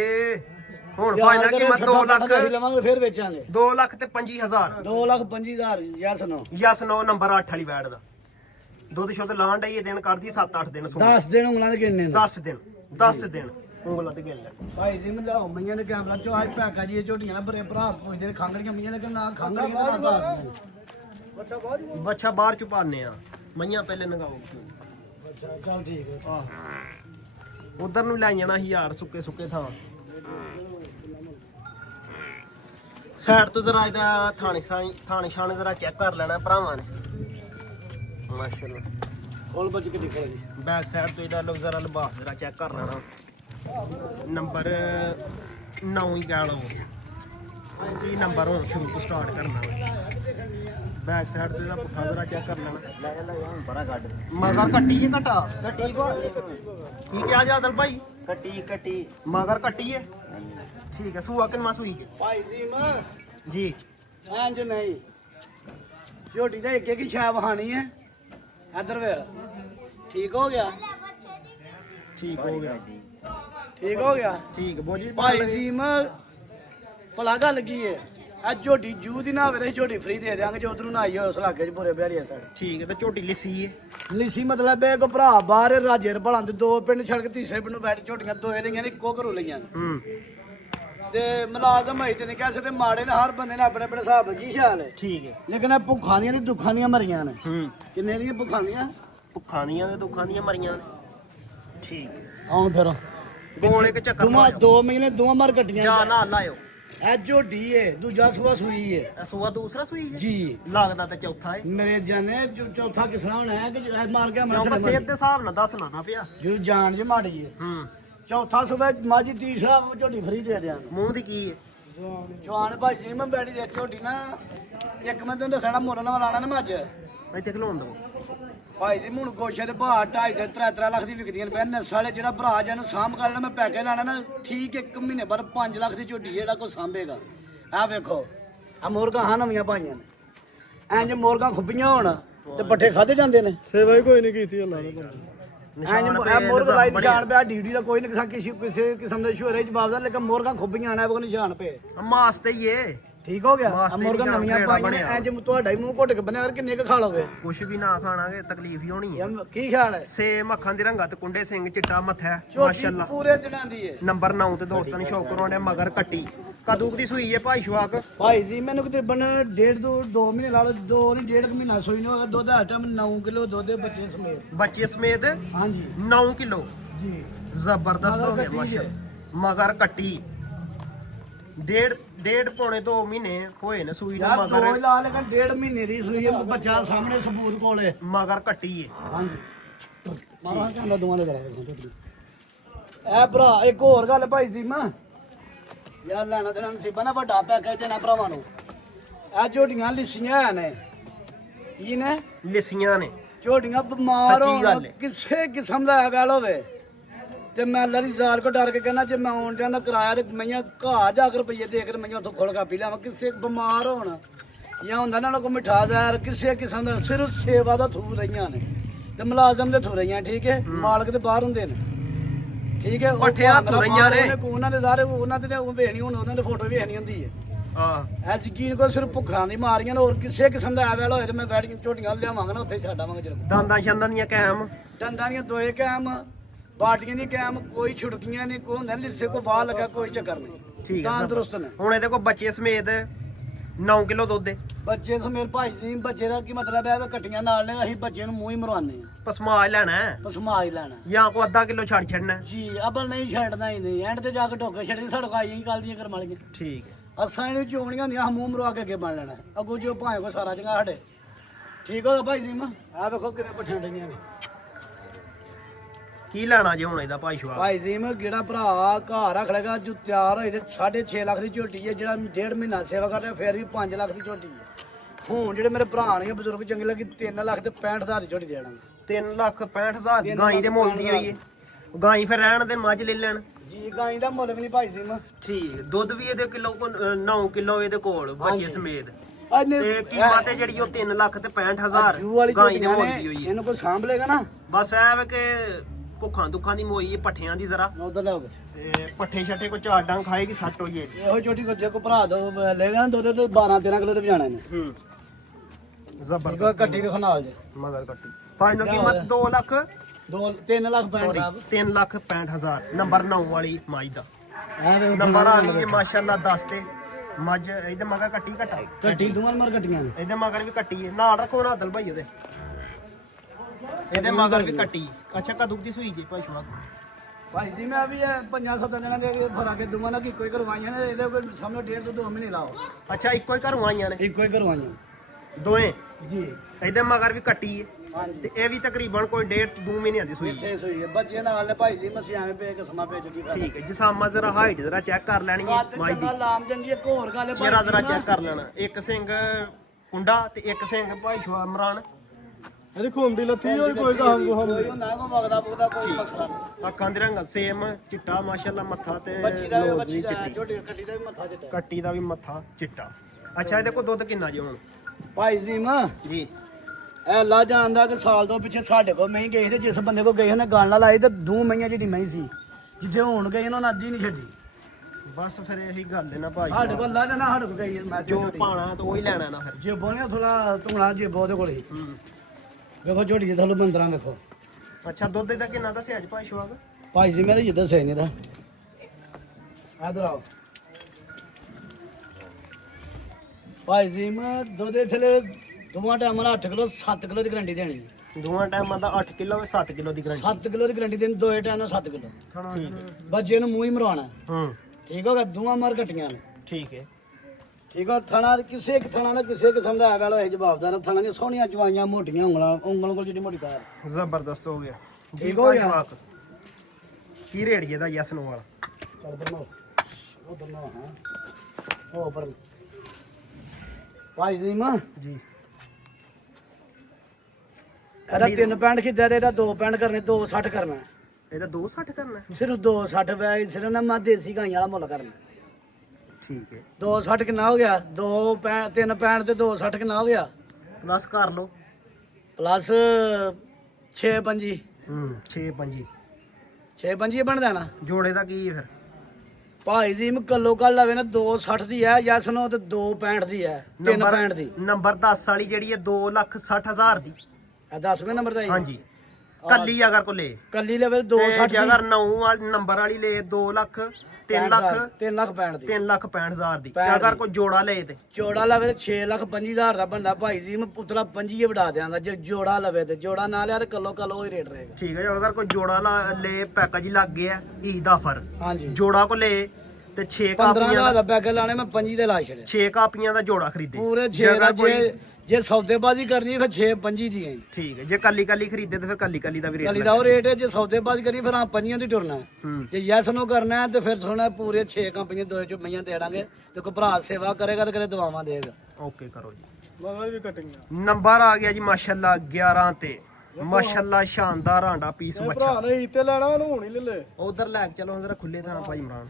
ਹੁਣ ਫਾਈਨਲ ਕੀਮਤ 2 ਲੱਖ ਅਸੀਂ ਲਵਾਂਗੇ ਫਿਰ ਵੇਚਾਂਗੇ 2 ਲੱਖ ਤੇ 25,000 2,25,000 ਯਸ ਨੋ ਯਸ ਨੋ ਨੰਬਰ 8 ਵਾਲੀ ਵੈਟ ਦਾ ਦੁੱਧ ਸ਼ੁੱਧ ਲਾਣ ਡਈ ਇਹ ਦਿਨ ਕੱਢਦੀ 7-8 ਦਿਨ ਸੋਣ 10 ਦਿਨ ਉਂਗਲਾਂ ਦੇ ਗਿਣਨੇ ਨੇ 10 ਦਿਨ ਉਂਗਲਾਂ ਤੇ ਗਿਣ ਲੈਣ ਭਾਈ ਜੀ ਮੈਂ ਲਿਆਓ ਮਈਆਂ ਦੇ ਕੈਮਰਾ ਚੋਂ ਅੱਜ ਪੈਕਾ ਜੀ ਇਹ ਝੋਟੀਆਂ ਨਾ ਬਰੇ ਭਰਾ ਪੁੱਛਦੇ ਨੇ ਖਾਂਗੜੀਆਂ ਮਈਆਂ ਨੇ ਕਿ ਨਾ ਖਾਂਗੜੀਆਂ ਤੇ ਨਾ ਦੱਸ ਬੱਚਾ ਬਾਹਰ ਚ ਪਾਣੇ ਆ ਮਈਆਂ ਪਹਿਲੇ ਨਗਾਓ ਅੱਛਾ ਚੱਲ ਠੀਕ ਹੈ ਆਹ ਉਧਰ ਨੂੰ ਲੈ ਜਾਣਾ ਸੀ ਯਾਰ ਸੁੱਕੇ ਸੁੱਕੇ ਥਾਂ ਸਾਈਡ ਤੋਂ ਜ਼ਰਾ ਇਹਦਾ ਥਾਣੇ ਛਾਣੇ ਜ਼ਰਾ ਚੈੱਕ ਕਰ ਲੈਣਾ ਭਰਾਵਾਂ ਨੇ ਮਾਸ਼ਾਅੱਲਾ ਖੋਲ ਬੱਜ ਕੇ ਨਿਕਲੇਗੀ ਬੈਕ ਸਾਈਡ ਤੋਂ ਇਹਦਾ ਜ਼ਰਾ ਲਿਬਾਸ ਜ਼ਰਾ ਚੈੱਕ ਕਰ ਲੈਣਾ ਨੰਬਰ 9 ਹੀ ਕਹਿ ਲਓ ਕੀ ਨੰਬਰ ਹੁਣ ਸ਼ੁਰੂ ਤੋਂ ਸਟਾਰਟ ਕਰਨਾ ਬੈਕ ਸਾਈਡ ਤੋਂ ਇਹਦਾ ਪੁੱਠਾ ਜ਼ਰਾ ਚੈੱਕ ਕਰ ਲੈਣਾ ਹੁਣ ਬੜਾ ਕੱਢ ਮਗਰ ਕੱਟੀ ਹੈ ਘਟਾ ਕੱਟੀ ਕੋ ਕੀ ਕਿਹਾ ਜਾਦਲ ਭਾਈ ਕੱਟੀ ਮਗਰ ਕੱਟੀ ਹੈ ਠੀਕ ਹੈ ਸੂਆ ਕਿੰਨਾ ਸੂਈ ਹੈ ਭਾਈ ਜੀ ਮੈਂ ਜੀ ਇੰਜ ਨਹੀਂ ਝੋਟੀ ਦਾ ਇੱਕ ਹੀ ਛਾਪ ਹਾਣੀ ਹੈ ਇੱਧਰ ਵੇ ਠੀਕ ਹੋ ਗਿਆ ਠੀਕ ਹੋ ਗਿਆ ਠੀਕ ਹੋ ਗਿਆ ਠੀਕ ਬੋਜੀ ਭਾਈ ਜੀ ਮੈਂ ਭਲਾ ਗੱਲ ਕੀ ਹੈ ਆ ਝੋਟੀ ਜੂ ਦੀ ਨਾ ਹੋਵੇ ਤਾਂ ਝੋਟੀ ਫ੍ਰੀ ਦੇ ਦਿਆਂਗੇ ਜੇ ਉਧਰੋਂ ਨਾ ਆਈ ਹੋਏ ਉਸ ਇਲਾਕੇ 'ਚ ਪੂਰੇ ਬਿਹਾਰੀ ਸਾਡੇ ਠੀਕ ਹੈ ਤੇ ਝੋਟੀ ਲਿੱਸੀ ਹੈ ਲਿਸੀ ਮਤਲਬ ਇਹ ਕੋ ਭਰਾ ਬਾਹਰ ਰਾਜੇ ਰਪਲਾਂ ਦੇ 2 ਪਿੰਡ ਛੱਡ ਕੇ ਤੀਸਰੇ ਪਿੰਡ ਨੂੰ ਬੈਠ ਝੋਟੀਆਂ ਦੋਏ ਲਈਆਂ ਨੇ ਇੱਕੋ ਘਰੋਂ ਲਈਆਂ ਹੂੰ ਤੇ ਮੁਲਾਜ਼ਮ ਹੈ ਤੇ ਨੇ ਕਹਿ ਸਕਦੇ ਮਾੜੇ ਨੇ ਹਰ ਬੰਦੇ ਨੇ ਆਪਣੇ ਆਪਣੇ ਹਿਸਾਬ ਕੀ ਖਿਆਲ ਹੈ ਠੀਕ ਹੈ ਲੇਕਿਨ ਇਹ ਭੁੱਖਾਂ ਦੀਆਂ ਨਹੀਂ ਦੁੱਖਾਂ ਦੀਆਂ ਮਰੀਆਂ ਨੇ ਹੂੰ ਕਿੰਨੇ ਦੀਆਂ ਭੁੱਖਾਂ ਦੀਆਂ ਭੁੱਖਾਂ ਦੀਆਂ ਤੇ ਦੁੱਖਾਂ ਦੀਆਂ ਮਰੀਆਂ ਨੇ ਠੀਕ ਹੈ ਆਉਂ ਫਿਰ ਗੋਲ ਇੱਕ ਚੱਕਰ ਦੋਵਾਂ ਮਾਰਿਓ 2 ਮਹੀਨੇ ਦੋਵਾਂ ਮਰ ਕੱਟੀਆਂ ਜਾ ਨਾ ਲਾਇਓ ਇਹ ਝੋਟੀ ਏ ਦੂਜਾ ਸੁਆ ਸੂਈ ਏ ਇਹ ਸੂਆ ਦੂਸਰਾ ਸੂਈ ਹੈ ਜੀ ਲੱਗਦਾ ਤੇ ਚੌਥਾ ਹੈ ਮੇਰੇ ਜਾਨੇ ਚੌਥਾ ਕਿਸਰਾ ਹੋਣਾ ਹੈ ਕਿ ਇਹ ਮਾਰ ਗਿਆ ਕਿਉਂਕਿ ਮੈਂ ਸਿਹਤ ਦੇ ਹਿਸਾਬ ਨਾਲ ਦੱਸਣਾ ਨਾ ਪਿਆ ਜੋ ਜਾਨ ਜੇ ਮਾੜੀ ਏ ਹੂੰ ਚੌਥਾ ਸੁਬਹ ਮਾਜੀ ਤੀਸਰਾ ਝੋਟੀ ਫਰੀ ਦੇ ਦਿਆਂ ਮੂੰਹ ਦੀ ਕੀ ਹੈ ਜਵਾਨ ਭਾਈ ਜੀ ਮੈਂ ਬੈਠੀ ਦੇ ਝੋਟੀ ਨਾ ਇੱਕ ਮੈਂ ਤੈਨੂੰ ਦੱਸਣਾ ਮੁੱਲ ਨਾਲ ਲਾਣਾ ਨਾ ਮੱਝ ਇੱਥੇ ਖਲੋਣ ਦੋ ਭਾਈ ਜੀ ਹੁਣ ਗੋਸ਼ੇ ਦੇ ਭਾਅ 2.5 ਤੇ 3 ਲੱਖ ਦੀ ਵਿਕਦੀਆਂ ਨੇ ਬੈਨ ਸਾਲੇ ਜਿਹੜਾ ਭਰਾ ਜਿਹਨੂੰ ਸਾਂਭ ਕਰ ਲੈਣਾ ਮੈਂ ਪੈਕੇ ਲਾਣਾ ਨਾ ਠੀਕ 1 ਮਹੀਨੇ ਬਾਅਦ 5 ਲੱਖ ਦੀ ਝੋਟੀ ਜਿਹੜਾ ਕੋਈ ਸਾਂਭੇਗਾ ਆ ਵੇਖੋ ਆ ਮੁਰਗਾ ਹਾਂ ਨਵੀਆਂ ਪਾਈਆਂ ਨੇ ਇੰਜ ਮੁਰਗਾ ਖੁੱਬੀਆਂ ਹੋਣ ਤੇ ਪੱਠੇ ਖਾਦੇ ਜਾਂਦੇ ਨੇ ਸੇਵਾ ਹੀ ਕੋਈ ਨਹੀਂ ਕੀਤੀ ਅੱਲਾ ਨੇ ਇੰਜ ਮੁਰਗਾ ਲਾਈ ਨਿਸ਼ਾਨ ਪਿਆ ਡਿਊਟੀ ਦਾ ਕੋਈ ਨਹੀਂ ਕਿਸੇ ਕਿਸਮ ਦਾ ਇਸ਼ੂ ਹੈ ਜਵਾਬ ਦਾ ਲੇਕਿਨ ਮੁਰਗਾ ਖੁੱਬੀਆਂ ਆਣਾ ਉਹ ਨਿਸ਼ਾਨ ਪਏ ਮਾਸ ਤੇ ਹੀ ਏ ਠੀਕ ਹੋ ਗਿਆ ਵਾਸਤੇ ਮੁਰਗਾ ਨਿਸ਼ਾਨ ਨਵੀਆਂ ਭੇੜਾ ਪਾਈਆਂ ਨੇ ਬਣਿਆ। ਇੰਜ ਤੁਹਾਡਾ ਹੀ ਮੂੰਹ ਘੁੱਟ ਕੇ ਬਣਿਆ ਕਿੰਨੇ ਕੁ ਖਾ ਲੋਗੇ ਕੁਛ ਵੀ ਨਾ ਖਾਣਾਗੇ ਤਕਲੀਫ ਹੀ ਹੋਣੀ ਹੈ ਯਾਰ ਕੀ ਖਿਆਲ ਹੈ ਸੇਮ ਅੱਖਾਂ ਦੀ ਰੰਗਤ ਕੁੰਡੇ ਸਿੰਘ ਚਿੱਟਾ ਮੱਥਾ ਹੈ, ਝੋਟੀ ਮਾਸ਼ਾਅੱਲਾ ਪੂਰੇ ਦਿਨਾਂ ਦੀ ਹੈ ਨੰਬਰ 9 ਤੇ ਦੋਸਤਾਂ ਨੂੰ ਸ਼ੌਕ ਕਰਾਉਣੇ ਮਗਰ ਕੱਟੀ ਕਦੂਕ ਦੀ ਸੂਈ ਹੈ ਭਾਈ ਸ਼ਵਾਕ ਭਾਈ ਜੀ ਮੈਨੂੰ ਤਕਰੀਬਨ 2 ਮਹੀਨੇ ਲਾ ਲਓ 2 ਨਹੀਂ 1.5 ਮਹੀਨਾ ਸੋਈ ਨੂੰ ਦੁੱਧ ਆ ਟਾਈਮ 9 ਕਿਲੋ ਦੁੱਧ ਦੇ ਬੱਚੇ ਸਮੇਤ ਬੱਚੇ ਸਮੇਤ ਹਾਂਜੀ 9 ਕਿਲੋ ਜੀ ਜ਼ਬਰਦਸਤ ਹੋ ਗਿਆ ਮਗਰ ਕੱਟੀ ਮਾਸ਼ਾਅੱਲਾ ਮਗਰ ਕੱਟੀ ਡੇਢ ਪੌਣੇ 2 ਮਹੀਨੇ ਹੋਏ ਨੇ ਸੂਈ ਨੂੰ ਯਾਰ ਮਗਰ 2 ਲਾ ਲੇਕਿਨ 1.5 ਮਹੀਨੇ ਦੀ ਸੂਈ ਹੈ ਬੱਚਾ ਸਾਹਮਣੇ ਸਬੂਤ ਕੋਲੇ ਮਗਰ ਕੱਟੀ ਹੈ ਹਾਂਜੀ ਮਾਰਾਂ ਕਹਿੰਦਾ ਦੋਵਾਂ ਦੇ ਕਰਾ ਇਹ ਭਰਾ ਇੱਕ ਹੋਰ ਗੱਲ ਭਾਈ ਜੀ ਮੈਂ ਯਾਰ ਲੈਣਾ ਦੇਣਾ ਨਸੀਬਾਂ ਨਾ ਵੱਡਾ ਪੈਕੇਜ ਦੇਣਾ ਭਰਾਵਾਂ ਨੂੰ ਇਹ ਝੋਟੀਆਂ ਲਿਸੀਆਂ ਨੇ ਕੀ ਨੇ ਲਿਸੀਆਂ ਨੇ ਝੋਟੀਆਂ ਬਿਮਾਰ ਸੱਚੀ ਗੱਲ ਹੋਣ ਹੈ। ਕਿਸੇ ਕਿਸਮ ਦਾ ਐਵਲ ਹੋਵੇ ਤੇ ਮੈਂ ਅੱਲਾ ਦੀ ਜ਼ਾਰ ਕੋ ਡਰ ਕੇ ਕਹਿੰਦਾ ਜੇ ਮੈਂ ਆਉਣ ਜਾਂਦਾ ਕਿਰਾਇਆ ਤੇ ਮਈਆਂ ਘਾ ਜਾ ਕੇ ਰੁਪਈਏ ਦੇ ਕੇ ਮਈਆਂ ਉੱਥੋਂ ਖੋਲ ਪੀ ਲਿਆਵਾਂ ਕਿਸੇ ਬਿਮਾਰ ਹੋਣ ਜਾਂ ਹੁੰਦਾ ਨਾ ਕੋ ਮਿਠਾ ਜ਼ਾਰ ਕਿਸੇ ਕਿਸਮ ਦਾ ਸਿਰਫ ਸੇਵਾ ਦਾ ਥੂ ਰਹੀਆਂ ਨੇ ਤੇ ਮੁਲਾਜ਼ਮ ਦੇ ਥੂ ਰਹੀਆਂ ਠੀਕ ਹੈ ਮਾਲਕ ਤੇ ਬਾਹਰ ਹੁੰਦੇ ਨੇ ਠੀਕ ਹੈ ਉਹ ਪੱਠਿਆਂ ਭਾਂਗੜਾ ਥੂ ਰਹੀਆਂ ਨੇ। ਉਹਨਾਂ ਦੇ ਸਾਰੇ ਉਹਨਾਂ ਦੇ ਉਹ ਵੇਖਣੀ ਹੁਣ ਉਹਨਾਂ ਦੇ ਫੋਟੋ ਵੇਖਣੀ ਹੁੰਦੀ ਹੈ ਹਾਂ ਐ ਯਕੀਨ ਕੋ ਸਿਰਫ ਭੁੱਖਾਂ ਦੀ ਮਾਰੀਆਂ ਨੇ ਹੋਰ ਕਿਸੇ ਕਿਸਮ ਦਾ ਐਵਲ ਹੋਏ ਤੇ ਮੈਂ ਬੈਠ ਕੇ ਝੋਟੀਆਂ ਲਿਆਵਾਂਗਾ ਨਾ ਉੱਥੇ ਛੱਡਾਵਾਂਗਾ ਜਰੂਰ ਦੰਦਾਂ ਸ਼ੰਦਾਂ ਦੀਆਂ ਕਾਇਮ ਦੰਦਾਂ ਦੀਆਂ ਦੋਏ ਕੈਮ ਬਾਟੀਆਂ ਦੀ ਕੈਮ ਕੋਈ ਛੁੜਕੀਆਂ ਨਹੀਂ ਕੋਈ ਹੁੰਦਾ ਲਿੱਸੇ ਕੋ ਬਾਹਰ ਲੱਗਾ ਕੋਈ ਚੱਕਰ ਨਹੀਂ ਠੀਕ ਹੈ ਤੰਦਰੁਸਤ ਨੇ ਹੁਣ ਇਹਦੇ ਕੋਲ ਬੱਚੇ ਸਮੇਤ 9 ਕਿਲੋ ਦੁੱਧ ਦੇ ਬੱਚੇ ਸਮੇਰ ਭਾਈ ਜੀ ਬੱਚੇ ਦਾ ਕੀ ਮਤਲਬ ਹੈ ਵੀ ਕੱਟੀਆਂ ਨਾਲ ਨੇ ਅਸੀਂ ਬੱਚੇ ਨੂੰ ਮੂੰਹ ਹੀ ਮਰਵਾਉਂਦੇ ਆ ਪਸਮਾਜ ਲੈਣਾ ਹੈ ਪਸਮਾ ਹੀ ਲੈਣਾ ਜਾਂ ਕੋ ਅੱਧਾ ਕਿਲੋ ਛੱਡ ਛੱਡਣਾ ਹੈ। ਜੀ ਅਬਲ ਨਹੀਂ ਛੱਡਦਾ ਹੀ ਨਹੀਂ ਐਂਡ ਤੇ ਜਾ ਕੇ ਢੋਕੇ ਛੱਡੀ ਸੜਕਾਈ ਹੀ ਕੱਲ ਦੀਆਂ ਕਰਮ ਵਾਲੀਆਂ ਠੀਕ ਹੈ ਅਸਾਂ ਇਹਨੂੰ ਚੋਣੀਆਂ ਹੁੰਦੀਆਂ ਮੂੰਹ ਮਰਵਾ ਕੇ ਅੱਗੇ ਬਣ ਲੈਣਾ ਅੱਗੋਂ ਜੋ ਭਾਵੇਂ ਕੋ ਸਾਰਾ ਚੰਗਾ ਸਾਡੇ ਠੀਕ ਹੋ ਗਿਆ ਭਾਈ ਜੀ ਮੈਂ ਆ ਵੇਖੋ ਕਿੰਨੇ ਪੱਠੀਆਂ ਡਈਆਂ ਨੇ ਕੀ ਲੈਣਾ ਜੇ ਹੁਣ ਇਹਦਾ ਭਾਈ ਸ਼ਵਾਕ ਭਾਈ ਜੀ ਮੈਂ ਜਿਹੜਾ ਭਰਾ ਘਰ ਰੱਖ ਲੇਗਾ ਜੋ ਤਿਆਰ ਹੋਏ ਤੇ 6.5 ਲੱਖ ਦੀ ਝੋਟੀ ਹੈ ਜਿਹੜਾ 1.5 ਮਹੀਨਾ ਸੇਵਾ ਕਰਦਾ ਫਿਰ ਵੀ 5 ਲੱਖ ਦੀ ਝੋਟੀ ਹੈ ਹੁਣ ਜਿਹੜੇ ਮੇਰੇ ਭਰਾ ਨੇ ਬਜ਼ੁਰਗ ਚੰਗੇ ਲੱਗੇ 3 ਲੱਖ ਤੇ 65,000 ਦੀ ਝੋਟੀ ਦੇ ਦੇਣਾ 3,65,000 ਦੀ ਗਾਈ ਦੇ ਮੁੱਲ ਦੀ ਹੋਈ ਹੈ ਗਾਈ ਫਿਰ ਰਹਿਣ ਦੇ ਮੱਝ ਲੈ ਲੈਣ ਜੀ ਗਾਈ ਦਾ ਮੁੱਲ ਵੀ ਨਹੀਂ ਭਾਈ ਜੀ ਮੈਂ ਠੀਕ ਦੁੱਧ ਵੀ ਇਹਦੇ ਕਿਲੋ 9 ਕਿਲੋ ਇਹਦੇ ਕੋਲ ਬੱਚੇ ਹਾਂਜੀ। ਸਮੇਤ ਇਹਨੇ ਤੇ ਕੀਮਤ ਹੈ ਜਿਹੜੀ ਉਹ 3,65,000 ਜੂ ਵਾਲੀ ਗਾਈ ਦੇ ਝੋਟੀਆਂ ਮੁੱਲ ਨੇ ਦੀ ਹੋਈ ਹੈ ਇਹਨੂੰ ਕੋਈ ਸਾਂਭ ਲੇਗਾ ਨਾ ਬਸ ਐ ਵੇ ਕਿ ਭੁੱਖਾਂ ਦੁੱਖਾਂ ਦੀ ਮੋਈ ਹੈ ਪੱਠਿਆਂ ਦੀ ਜ਼ਰਾ ਉਧਰ ਲਿਆਓ ਤੇ ਪੱਠੇ ਛੱਟੇ ਕੋ ਚਾਰ ਡੰਗ ਖਾਏਗੀ ਸੱਟ ਹੋਈ ਇਹੋ ਛੋਟੀ ਗੱਜੇ ਕੋ ਭਰਾ ਦੋ ਲੈ ਗਿਆ ਦੁੱਧ ਤੇ 12 13 ਕਿਲੋ ਤੇ ਜਾਣਾ ਨੇ ਹੂੰ ਠੀਕ ਆ ਜ਼ਬਰਦਸਤ ਕੱਟੀ ਦੇ ਖਨਾਲ ਜੇ ਮਗਰ ਕੱਟੀ ਫਾਈਨਲ ਕੀਮਤ 2 ਲੱਖ 3 ਲੱਖ ਪੈਣ ਸੌਰੀ ਸਾਹਿਬ 3 ਲੱਖ 65,000 ਨੰਬਰ 9 ਵਾਲੀ ਮਾਈ ਦਾ ਐ ਵੇ ਨੰਬਰ ਆ ਗਈ ਹੈ ਮਾਸ਼ਾਅੱਲਾ 10 ਤੇ ਮੱਝ ਇਹਦੇ ਮਗਰ ਕੱਟੀ ਘਟਾ ਕੱਟੀ ਦੋਵਾਂ ਮਰ ਕੱਟੀਆਂ ਨੇ ਇਹਦੇ ਮਗਰ ਵੀ ਕੱਟੀ ਹੈ ਨਾਲ ਰੱਖੋ ਨਾ ਦਲ ਭਾਈ ਇਹਦੇ ਮਗਰ ਵੀ ਕੱਟੀ ਅੱਛਾ ਕਦੂ ਦੀ ਸੂਈ ਜੀ ਭਾਈ ਸ਼ੁਆ ਭਾਈ ਜੀ ਮੈਂ ਵੀ 5-7 ਦਿਨਾਂ ਦੇ ਫਰਾ ਕੇ ਦੋਵਾਂ ਨਾਲ ਇੱਕੋ ਹੀ ਕਰਵਾਈਆਂ ਨੇ ਇਹਦੇ ਕੋਈ ਸਾਹਮਣੇ 1.5 ਤੋਂ 2 ਮਹੀਨੇ ਲਾਓ ਅੱਛਾ ਇੱਕੋ ਹੀ ਘਰੋਂ ਆਈਆਂ ਨੇ ਇੱਕੋ ਹੀ ਕਰਵਾਈਆਂ ਦੋਵੇਂ ਜੀ ਇਹਦੇ ਮਗਰ ਵੀ ਕੱਟੀ ਹੈ ਹਾਂਜੀ ਤੇ ਇਹ ਵੀ ਤਕਰੀਬਨ ਕੋਈ 1.5 2 ਮਹੀਨਿਆਂ ਦੀ ਸੂਈ ਹੈ। ਇੱਥੇ ਸੋਈ ਹੈ ਬੱਚੇ ਨਾਲ ਨੇ ਭਾਈ ਜੀ ਮਸੀਂ ਐਵੇਂ ਪੇ ਕੇ ਸਮਾਂ ਭੇਜ ਚੁੱਕੀ ਫਰਾ ਠੀਕ ਹੈ ਜਿਸਾਮਾ ਜ਼ਰਾ ਹਾਈਟ ਜ਼ਰਾ ਚੈੱਕ ਕਰ ਲੈਣੀ ਹੈ ਮਾਈ ਦੀ ਲਾਮ ਚੰਗੀ ਇੱਕ ਹੋਰ ਗੱਲ ਹੈ ਭਾਈ ਚਿਹਰਾ ਜ਼ਰਾ ਜੀ ਚੈੱਕ ਕਰ ਲੈਣਾ ਇੱਕ ਸਿੰਘ ਕੁੰਡਾ ਤੇ ਇੱਕ ਸਿੰਘ ਭਾਈ ਸ਼ੁਆ ਇਮਰਾਨ ਇਹਦੀ ਖੁੰਡੀ ਲੱਥੀ ਹੋਈ ਕੋਈ ਤਾਂ ਹਮ ਕੋਈ ਨਾ ਕੋ ਵਗਦਾ ਬੁਗਦਾ ਕੋਈ ਮਸਲਾ ਨਹੀਂ ਅੱਖਾਂ ਦੇ ਰੰਗ ਸੇਮ ਚਿੱਟਾ ਮਾਸ਼ਾਅੱਲਾ ਮੱਥਾ ਤੇ ਬੱਚੀ ਦਾ ਵੀ ਨੋਜ਼ ਬੱਚੀ ਵੀ ਦਾ ਚਿੱਟੀ ਛੋਟੀ ਕੱਟੀ ਦਾ ਵੀ ਮੱਥਾ ਚਿੱਟਾ ਕੱਟੀ ਦਾ ਵੀ ਮੱਥਾ ਚਿੱਟਾ ਅੱਛਾ ਇਹਦੇ ਕੋਲ ਦੁੱਧ ਕਿੰਨਾ ਜੀ ਹੁਣ ਭਾਈ ਜੀ ਮਾਂ ਜੀ ਇਹ ਅੱਲਾ ਜਾਣਦਾ ਕਿ ਸਾਲ ਤੋਂ ਪਿੱਛੇ ਸਾਡੇ ਕੋਲ ਮੈਂ ਗਏ ਤੇ ਜਿਸ ਬੰਦੇ ਕੋਲ ਗਏ ਉਹਨੇ ਗੱਲ ਨਾਲ ਲਾਈ ਤੇ 2 ਮਹੀਆਂ ਜਿਹੜੀ ਮੈਂ ਸੀ ਜਿੱਥੇ ਹੁਣ ਗਏ ਉਹਨਾਂ ਨੇ ਅੱਧੀ ਨਹੀਂ ਛੱਡੀ ਬਸ ਫਿਰ ਇਹੀ ਗੱਲ ਹੈ ਨਾ ਭਾਈ ਸਾਡੇ ਕੋਲ ਅੱਲਾ ਜਾਣਾ ਸਾਡੇ ਕੋਲ ਗਈ ਮੈਂ ਜੋ ਪਾਣਾ ਤਾਂ ਉਹੀ ਲੈਣਾ ਨਾ ਫਿਰ ਜੇ ਬੋਲਿਆ ਥੋੜਾ ਧੂਣਾ ਜੇ ਬੋਦੇ ਕੋਲੇ ਹੂੰ ਵੇਖੋ ਝੋਟੀ ਦੇ ਥੱਲੋਂ ਬੰਦਰਾਂ ਵੇਖੋ ਅੱਛਾ ਦੁੱਧ ਇਹਦਾ ਕਿੰਨਾ ਦੱਸਿਆ ਅੱਜ ਭਾਈ ਸ਼ਵਾਗ ਭਾਈ ਜੀ ਮੈਂ ਤਾਂ ਜਿੱਦਾਂ ਸਹੀ ਨਹੀਂ ਦਾ ਇਧਰ ਆਓ ਭਾਈ ਜੀ ਮੈਂ ਦੁੱਧ ਦੇ ਥੱਲੇ ਦੋਵਾਂ ਟਾਈਮਾਂ ਨਾਲ 8 ਕਿਲੋ 7 ਕਿਲੋ ਦੀ ਗਰੰਟੀ ਦੇਣੀ ਦੋਵਾਂ ਟਾਈਮਾਂ ਦਾ 8 ਕਿਲੋ 7 ਕਿਲੋ ਦੀ ਗਰੰਟੀ 7 ਕਿਲੋ ਦੀ ਗਰੰਟੀ ਦੇਣੀ ਦੋਏ ਟਾਈਮ ਨਾਲ 7 ਕਿਲੋ ਠੀਕ ਹੈ ਬੱਜੇ ਨੂੰ ਮੂੰਹ ਹੀ ਮਰਵਾਉਣਾ ਹੂੰ ਠੀਕ ਹੋ ਗਿਆ ਦੋਵਾਂ ਮਰ ਘਟੀਆਂ ਨੇ ਠੀਕ ਹੈ ਠੀਕ ਆ ਥਣਾ ਕਿਸੇ ਇੱਕ ਥਣਾ ਨਾਲ ਕਿਸੇ ਕਿਸਮ ਦਾ ਐਵਲ ਹੋਏ ਜਵਾਬਦਾਰ ਥਣਾ ਦੀਆਂ ਸੋਹਣੀਆਂ ਜਵਾਈਆਂ ਮੋਟੀਆਂ ਉਂਗਲਾਂ ਕੋਲ ਜਿਹੜੀ ਮੋਟੀ ਕਾਰ ਜ਼ਬਰਦਸਤ ਹੋ ਗਿਆ ਠੀਕ ਹੋ ਗਿਆ। ਸ਼ਵਾਗ ਕੀ ਰੇਟ ਇਹਦਾ ਯਸ ਨੂੰ ਵਾਲਾ ਚੱਲ ਬਰਨੋ ਉਹ ਦੋਨੋਂ ਹਾਂ ਉਹ ਪਰ ਭਾਈ ਜੀ ਮਾਂ ਜੀ ਇਹਦਾ 3 ਪੈਂਟ ਖਿੱਦਿਆ ਤੇ ਇਹਦਾ 2 ਪੈਂਟ ਕਰਨੇ 260 ਕਰਨਾ ਇਹਦਾ 260 ਕਰਨਾ ਸਿਰਫ 260 ਵੈ ਸਿਰਫ ਨਾ ਮੈਂ ਦੇਸੀ ਗਾਈਆਂ ਵਾਲਾ ਮੁੱਲ ਕਰਨਾ ਠੀਕ ਹੈ 260 ਕਿੰਨਾ ਹੋ ਗਿਆ 3 ਪੈਂਟ ਤੇ 260 ਕਿੰਨਾ ਹੋ ਗਿਆ ਪਲੱਸ ਕਰ ਲਓ ਪਲੱਸ 6 ਪੰਜੀ ਹੂੰ 6 5 6 ਪੰਜੀ ਬਣਦਾ ਨਾ ਜੋੜੇ ਦਾ ਕੀ ਹੈ ਫਿਰ ਭਾਈ ਜੀ ਮੈਂ ਕੱਲੋ ਕੱਲ ਲਵੇ ਨਾ 260 ਦੀ ਹੈ ਜਾਂ ਸੁਣੋ ਤੇ 265 ਦੀ ਹੈ 3 ਪੈਂਟ ਦੀ ਨੰਬਰ 10 ਵਾਲੀ ਜਿਹੜੀ ਹੈ 2,60,000 ਦੀ ਇਹ 10ਵੇਂ ਨੰਬਰ ਦਾ ਜੀ ਹਾਂਜੀ ਕੱਲੀ ਅਗਰ ਕੋ ਲੇ ਕੱਲੀ ਲਵੇ ਤੇ 260 ਜੇ ਅਗਰ 9 ਵਾਲੀ ਨੰਬਰ ਵਾਲੀ ਲੇ 2 ਲੱਖ 3 ਲੱਖ 3 ਲੱਖ 65 ਦੀ 3 ਲੱਖ 65,000 ਦੀ ਤੇ ਅਗਰ ਕੋਈ ਜੋੜਾ ਲੇ ਤੇ ਜੋੜਾ ਲਵੇ ਤੇ 6 ਲੱਖ 25,000 ਦਾ ਬੰਦਾ ਭਾਈ ਜੀ ਮੈਂ ਪੁੱਤਰਾ 25 ਵੜਾ ਦਿਆਂਗਾ ਜੇ ਜੋੜਾ ਲਵੇ ਤੇ ਜੋੜਾ ਨਾ ਲਿਆ ਤੇ ਕੱਲੋ ਕੱਲੋ ਹੀ ਰੇਟ ਰਹੇਗਾ ਠੀਕ ਹੈ ਜੀ ਅਗਰ ਕੋਈ ਜੋੜਾ ਲੇ ਪੈਕੇਜ ਹੀ ਲੱਗ ਗਿਆ ਈਦ ਦਾ ਫਰ ਹਾਂਜੀ ਜੋੜਾ ਕੋ ਲੇ ਤੇ 6 ਕਾਪੀਆਂ 15,000 ਦਾ ਦਾ ਪੈਕ ਲਾਣੇ ਮੈਂ 25 ਦੇ ਲਾ ਛੜਿਆ 6 ਕਾਪੀਆਂ ਦਾ ਜੋੜਾ ਖਰੀਦੇ ਪੂਰੇ ਜੇ 6 ਦਾ ਅਗਰ ਕੋਈ ਜੇ ਸੌਦੇਬਾਜ਼ੀ ਕਰਨੀ ਫਿਰ 6 25 ਦੀ ਹੈ ਠੀਕ ਹੈ ਜੇ ਕੱਲੀ ਕੱਲੀ ਖਰੀਦੇ ਤੇ ਫਿਰ ਕੱਲੀ ਕੱਲੀ ਦਾ ਵੀ ਰੇਟ ਗਲੀ ਦਾ ਉਹ ਰੇਟ ਹੈ ਜੇ ਸੌਦੇਬਾਜ਼ੀ ਕਰੀ ਫਿਰ ਆ 5 ਦੀ ਟੁਰਨਾ ਹੈ। ਹੂੰ ਜੇ ਯੈਸ ਨੋ ਕਰਨਾ ਹੈ ਤੇ ਫਿਰ ਥੋੜਾ ਪੂਰੇ 6 ਕੰਪਨੀਆਂ ਦੋ ਚ ਮਈਆਂ ਦੇ ਦਾਂਗੇ ਤੇ ਕੋਈ ਭਰਾ ਸੇਵਾ ਕਰੇਗਾ ਤੇ ਕਦੇ ਦੁਆਵਾਂ ਦੇਗਾ ਓਕੇ ਕਰੋ ਜੀ ਮਗਰ ਵੀ ਕਟੀਆਂ ਨੰਬਰ ਆ ਗਿਆ ਜੀ ਮਾਸ਼ਾਅੱਲਾ 11 ਤੇ ਮਾਸ਼ਾਅੱਲਾ ਸ਼ਾਨਦਾਰ ਆਂਡਾ ਪੀਸ ਭਰਾ ਬੱਚਾ ਨੇ ਇੱਥੇ ਲੈਣਾ ਉਹਨੂੰ ਹੁਣ ਹੀ ਲੈ ਲੈ ਉਧਰ ਲੈ ਕੇ ਚਲੋ ਜ਼ਰਾ ਖੁੱਲੇ ਥਾਂ ਭਾਈ ਇਮਰਾਨ